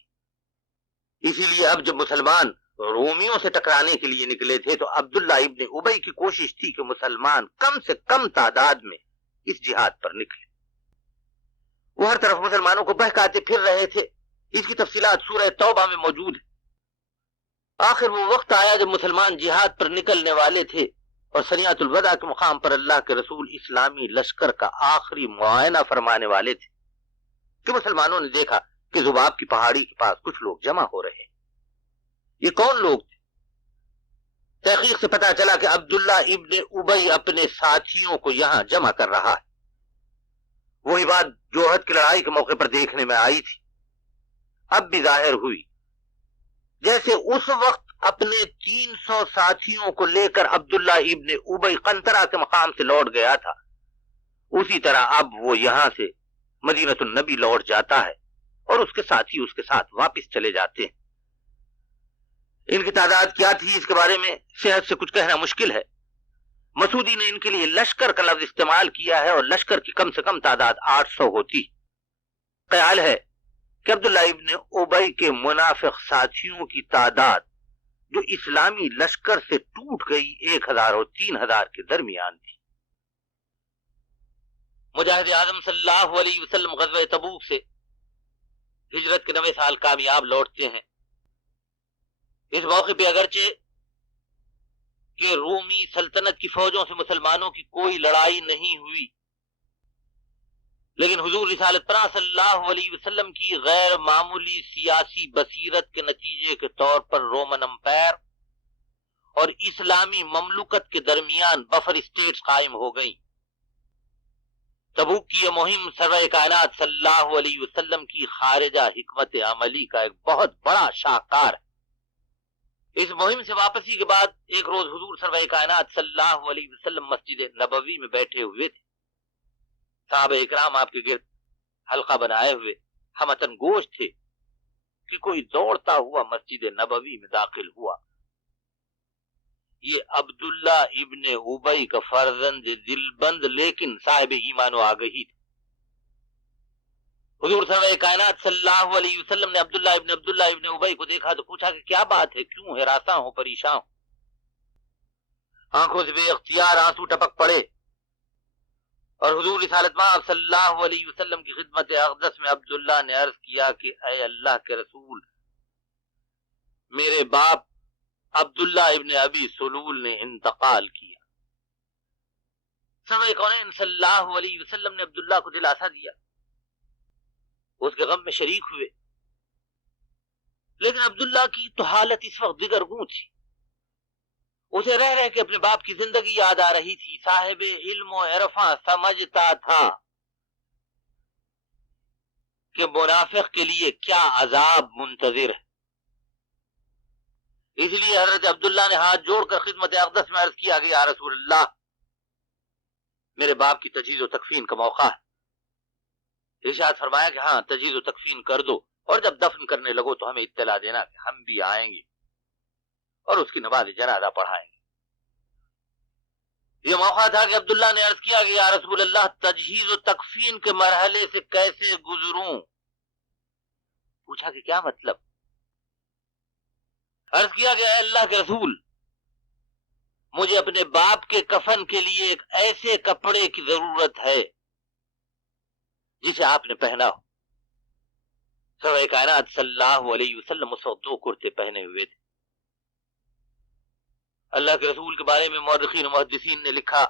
اسی لیے اب جب مسلمان رومیوں سے ٹکرانے کے لیے نکلے تھے تو عبداللہ ابن ابی کی کوشش تھی کہ مسلمان کم سے کم تعداد میں اس جہاد پر نکلے. وہ ہر طرف مسلمانوں کو بہکاتے پھر رہے تھے. اس کی تفصیلات سورہ توبہ میں موجود ہیں. آخر وہ وقت آیا جب مسلمان جہاد پر نکلنے والے تھے اور سنیات الوداع کے مقام پر اللہ کے رسول اسلامی لشکر کا آخری معائنہ فرمانے والے تھے کہ مسلمانوں نے دیکھا کہ ذباب کی پہاڑی کے پاس کچھ لوگ جمع ہو رہے ہیں. یہ کون لوگ تھے؟ تحقیق سے پتا چلا کہ عبداللہ ابن ابی اپنے ساتھیوں کو یہاں جمع کر رہا ہے. وہی بات جو احد کی لڑائی کے موقع پر دیکھنے میں آئی تھی اب بھی ظاہر ہوئی. جیسے اس وقت اپنے 300 ساتھیوں کو لے کر عبداللہ ابن ابی قنطرہ کے مقام سے لوٹ گیا تھا، اسی طرح اب وہ یہاں سے مدینہ النبی لوٹ جاتا ہے اور اس کے ساتھی اس کے ساتھ واپس چلے جاتے ہیں. ان کی تعداد کیا تھی اس کے بارے میں صحت سے کچھ کہنا مشکل ہے. مسعودی نے ان کے لیے لشکر کا لفظ استعمال کیا ہے اور لشکر کی کم سے کم تعداد 800 ہوتی. خیال ہے کہ عبداللہ ابن ابی کے منافق ساتھیوں کی تعداد جو اسلامی لشکر سے ٹوٹ گئی 1000 اور 3000 کے درمیان تھی. مجاہد اعظم صلی اللہ علیہ وسلم غزوہ تبوک سے ہجرت کے 9 سال کامیاب لوٹتے ہیں اس موقع پہ اگرچہ کہ رومی سلطنت کی فوجوں سے مسلمانوں کی کوئی لڑائی نہیں ہوئی، لیکن حضور رسالت پرا صلی اللہ علیہ وسلم کی غیر معمولی سیاسی بصیرت کے نتیجے کے طور پر رومن امپائر اور اسلامی مملوکت کے درمیان بفر اسٹیٹس قائم ہو گئیں۔ تبوک کی یہ مہم سرور کائنات صلی اللہ علیہ وسلم کی خارجہ حکمت عملی کا ایک بہت بڑا شاہکار ہے۔ اس مہم سے واپسی کے بعد ایک روز حضور سرور کائنات صلی اللہ علیہ وسلم مسجد نبوی میں بیٹھے ہوئے تھے۔ صحابہ اکرام آپ کے گرد حلقہ بنائے ہوئے ہمتن گوش تھے کہ کوئی دوڑتا ہوا مسجد نبوی میں داخل ہوا۔ یہ عبداللہ ابن ابی کا فرزند دلبند لیکن صاحب ایمان و آگہی تھا۔ حضور سرور کائنات صلی اللہ علیہ وسلم نے عبداللہ ابن ابی کو دیکھا تو پوچھا کہ کیا بات ہے، کیوں ہراساں ہو، پریشان ہو؟ آنکھوں سے بے اختیار آنسو ٹپک پڑے اور حضور رسالت مآب صلی اللہ علیہ وسلم کی خدمت اقدس میں عبداللہ نے عرض کیا کہ اے اللہ کے رسول، میرے باپ عبداللہ ابن ابی سلول نے انتقال کیا۔ سرور کونین صلی اللہ علیہ وسلم نے عبداللہ کو دلاسا دیا، اس کے غم میں شریک ہوئے، لیکن عبداللہ کی تو حالت اس وقت دگرگوں تھی۔ اسے رہ رہ کے اپنے باپ کی زندگی یاد آ رہی تھی۔ صاحب علم و عرفاں سمجھتا تھا کہ منافق کے لیے کیا عذاب منتظر ہے، اس لیے حضرت عبداللہ نے ہاتھ جوڑ کر خدمت اقدس میں عرض کیا کہ یا رسول اللہ، میرے باپ کی تجہیز و تکفین کا موقع ہے۔ ارشاد فرمایا کہ ہاں، تجہیز و تکفین کر دو، اور جب دفن کرنے لگو تو ہمیں اطلاع دینا کہ ہم بھی آئیں گے اور اس کی نماز جنازہ پڑھائیں گے۔ یہ موقع تھا کہ عبداللہ نے عرض کیا کہ یا رسول اللہ، تجہیز و تکفین کے مرحلے سے کیسے گزروں؟ پوچھا کہ کیا مطلب؟ عرض کیا کہ اے اللہ کے رسول، مجھے اپنے باپ کے کفن کے لیے ایک ایسے کپڑے کی ضرورت ہے جسے آپ نے پہنا ہو۔ سرور کائنات صلی اللہ علیہ وسلم اس وقت 2 کرتے پہنے ہوئے تھے۔ اللہ کے رسول کے بارے میں مورخین و محدثین نے لکھا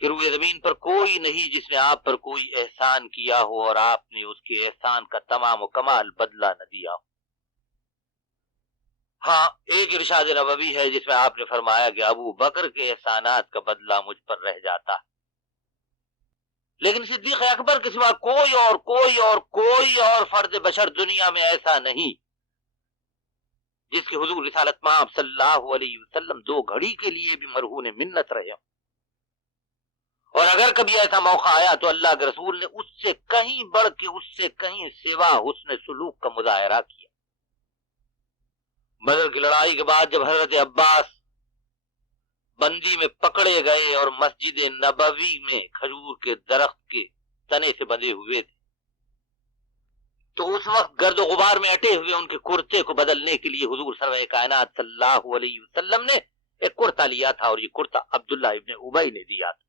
کہ روئے زمین پر کوئی نہیں جس نے آپ پر کوئی احسان کیا ہو اور آپ نے اس کے احسان کا تمام و کمال بدلہ نہ دیا ہو۔ ہاں، ایک ارشاد نبوی ہے جس میں آپ نے فرمایا کہ ابو بکر کے احسانات کا بدلہ مجھ پر رہ جاتا ہے، لیکن صدیق اکبر کے سوا کوئی اور فرد بشر دنیا میں ایسا نہیں جس کے حضور رسالت مآب صلی اللہ علیہ وسلم 2 گھڑی کے لیے بھی مرہون منت رہے ہوں۔ اور اگر کبھی ایسا موقع آیا تو اللہ کے رسول نے اس سے کہیں بڑھ کے، اس سے کہیں سوا حسن سلوک کا مظاہرہ کیا۔ بدر کی لڑائی کے بعد جب حضرت عباس بندی میں پکڑے گئے اور مسجد نبوی میں کھجور کے درخت کے تنے سے بندھے ہوئے تھے، تو اس وقت گرد و غبار میں اٹے ہوئے ان کے کرتے کو بدلنے کے لیے حضور سرور کائنات صلی اللہ علیہ وسلم نے ایک کرتا لیا تھا، اور یہ کرتا عبداللہ ابن ابی نے دیا تھا۔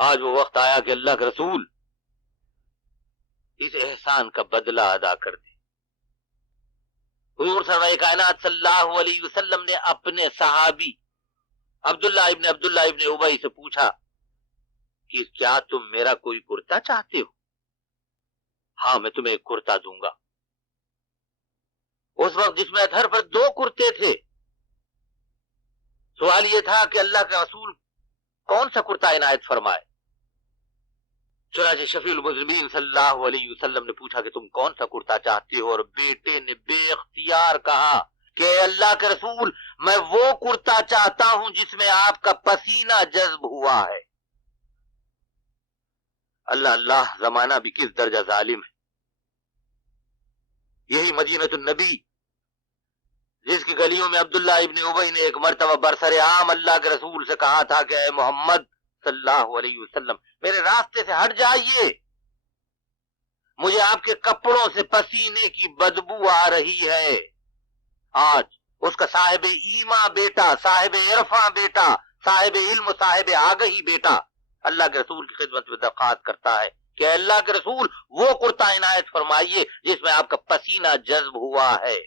آج وہ وقت آیا کہ اللہ کے رسول اس احسان کا بدلہ ادا کر دے۔ حضور سرور کائنات صلی اللہ علیہ وسلم نے اپنے صحابی عبداللہ ابن ابی سے پوچھا کہ کیا تم میرا کوئی کرتا چاہتے ہو؟ ہاں، میں تمہیں ایک کرتا دوں گا۔ اس وقت جس میں ادھر پر 2 کرتے تھے، سوال یہ تھا کہ اللہ کے رسول کون سا کرتا عنایت فرمائے۔ چنانچہ شفیع المذنبین صلی اللہ علیہ وسلم نے پوچھا کہ تم کون سا کرتا چاہتے ہو، اور بیٹے نے بے اختیار کہا کہ اللہ کے رسول، میں وہ کرتا چاہتا ہوں جس میں آپ کا پسینہ جذب ہوا ہے۔ اللہ، زمانہ بھی کس درجہ ظالم ہے۔ یہی مدینہ النبی جس کی گلیوں میں عبداللہ ابن ابی نے ایک مرتبہ برسر عام اللہ کے رسول سے کہا تھا کہ اے محمد صلی اللہ علیہ وسلم، میرے راستے سے ہٹ جائیے، مجھے آپ کے کپڑوں سے پسینے کی بدبو آ رہی ہے۔ آج اس کا صاحب ایمان بیٹا، صاحب عرفاں بیٹا، صاحب علم، صاحب آگہی بیٹا اللہ کے رسول کی خدمت میں درخواست کرتا ہے کہ اللہ کے رسول وہ کرتا عنایت فرمائیے جس میں آپ کا پسینہ جذب ہوا ہے۔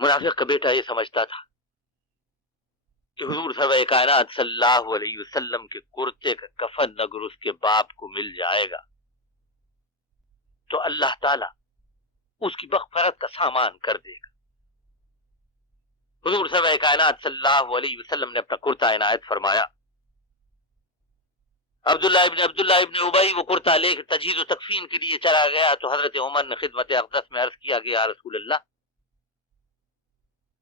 منافق کا بیٹا یہ سمجھتا تھا کہ حضور سرور کائنات صلی اللہ علیہ وسلم کے کرتے کا کفن اگر اس کے باپ کو مل جائے گا تو اللہ تعالی اس کی مغفرت کا سامان کر دے گا. حضور سرور کائنات صلی اللہ علیہ وسلم نے اپنا کرتا عنایت فرمایا. عبداللہ ابن ابی وہ کرتا لے کے تجہیز و تکفین کے لیے چلا گیا تو حضرت عمر نے خدمت اقدس میں عرض کیا کہ یا رسول اللہ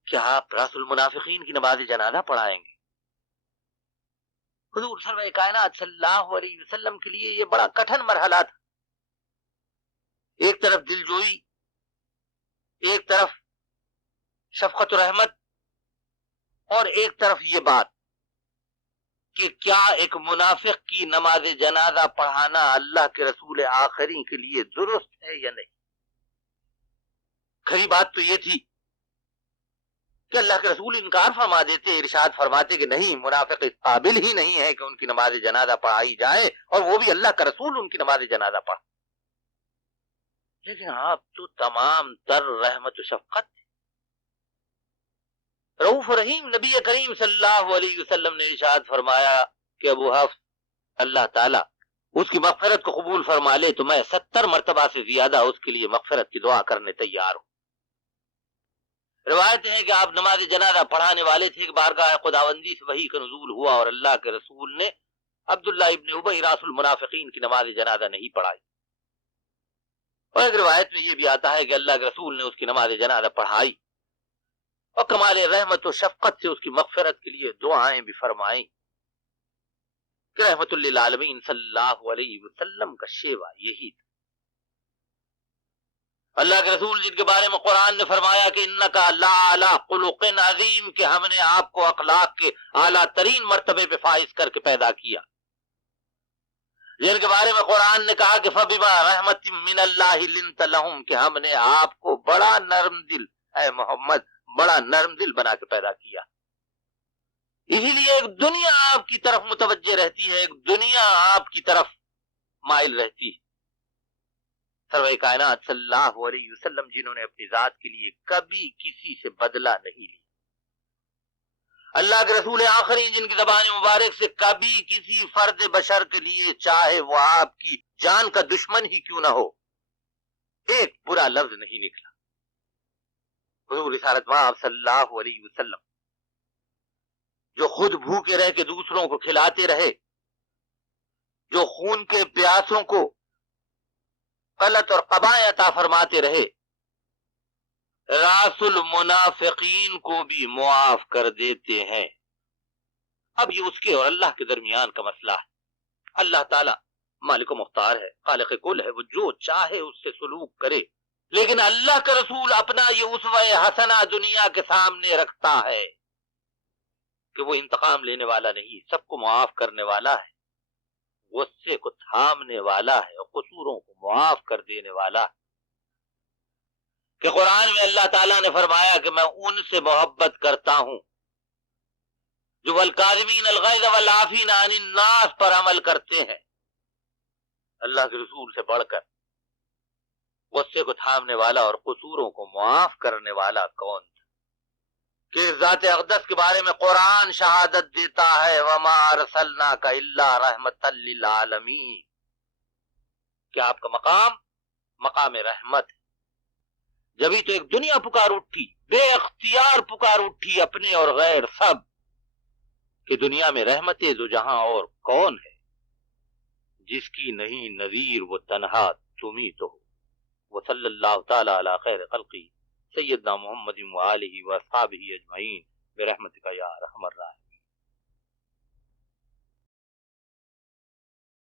کیا آپ راس المنافقین کی نماز جنازہ پڑھائیں گے؟ حضور سرور کائنات صلی اللہ علیہ وسلم کے لیے یہ بڑا کٹھن مرحلہ تھا. ایک طرف دل جوئی، ایک طرف شفقت و رحمت، اور ایک طرف یہ بات کہ کیا ایک منافق کی نماز جنازہ پڑھانا اللہ کے رسول آخری کے لیے درست ہے یا نہیں. کھری بات تو یہ تھی کہ اللہ کے رسول انکار فرما دیتے، ارشاد فرماتے کہ نہیں، منافق اس قابل ہی نہیں ہے کہ ان کی نماز جنازہ پڑھائی جائے، اور وہ بھی اللہ کا رسول ان کی نماز جنازہ پڑھا. لیکن آپ تو تمام تر رحمت و شفقت، رؤوف رحیم نبی کریم صلی اللہ علیہ وسلم نے ارشاد فرمایا کہ ابو حفص اللہ تعالیٰ اس کی مغفرت کو قبول فرما لے تو میں 70 مرتبہ سے زیادہ اس کے لیے مغفرت کی دعا کرنے تیار ہوں. روایت ہے کہ آپ نماز جنازہ پڑھانے والے تھے کہ بارگاہ خداوندی سے وحی کا نزول ہوا اور اللہ کے رسول نے عبداللہ ابن ابی راس المنافقین کی نماز جنازہ نہیں پڑھائی. اور ایک روایت میں یہ بھی آتا ہے کہ اللہ کے رسول نے اس کی نماز جنازہ پڑھائی اور کمال رحمت و شفقت سے اس کی مغفرت کے لیے دعائیں بھی فرمائیں کہ رحمت للعالمین صلی اللہ علیہ وسلم کا شیوا یہی تھا. اللہ کے رسول جن کے بارے میں قرآن نے فرمایا کہ انکا لعلی خلق عظیم، کہ ہم نے آپ کو اخلاق کے اعلیٰ ترین مرتبے پہ فائز کر کے پیدا کیا، جن کے بارے میں قرآن نے کہا کہ فبما رحمت من اللہ لنت لہم، کہ ہم نے آپ کو بڑا نرم دل، اے محمد بڑا نرم دل بنا کے پیدا کیا. اسی لیے ایک دنیا آپ کی طرف متوجہ رہتی ہے، ایک دنیا آپ کی طرف مائل رہتی ہے. سرور کائنات صلی اللہ علیہ وسلم جنہوں نے اپنی ذات کے لیے کبھی کسی سے بدلہ نہیں لیا، اللہ کے رسول آخری جن کی زبان مبارک سے کبھی کسی فرد بشر کے لیے چاہے وہ آپ کی جان کا دشمن ہی کیوں نہ ہو ایک برا لفظ نہیں نکلا. حضور رسالت مآب صلی اللہ علیہ وسلم جو خود بھوکے رہ کے دوسروں کو کھلاتے رہے، جو خون کے پیاسوں کو قلت اور قبائیں عطا فرماتے رہے، راس المنافقین کو بھی معاف کر دیتے ہیں. اب یہ اس کے اور اللہ کے درمیان کا مسئلہ ہے. اللہ تعالیٰ مالک و مختار ہے، خالق کل ہے، وہ جو چاہے اس سے سلوک کرے، لیکن اللہ کا رسول اپنا یہ اسوہ حسنہ دنیا کے سامنے رکھتا ہے کہ وہ انتقام لینے والا نہیں، سب کو معاف کرنے والا ہے، غصے کو تھامنے والا ہے اور قصوروں کو معاف کر دینے والا ہے. کہ قرآن میں اللہ تعالیٰ نے فرمایا کہ میں ان سے محبت کرتا ہوں جو والکاظمین الغیظ والعافین عن الناس پر عمل کرتے ہیں. اللہ کے رسول سے بڑھ کر غصے کو تھامنے والا اور قصوروں کو معاف کرنے والا کون تھا؟ کہ ذات اقدس کے بارے میں قرآن شہادت دیتا ہے وما ارسلناک الا رحمت للعالمین، کہ آپ کا مقام رحمت ہے. جبھی تو ایک دنیا پکار اٹھی، بے اختیار پکار اٹھی اپنے اور غیر سب، کہ دنیا میں رحمت دو جہاں اور کون ہے جس کی نہیں نظیر، وہ تنہا تم ہی تو ہو. وصلی اللہ تعالی علی خیر خلقی سیدنا محمد وآلہ واصحابہ اجمعین برحمتک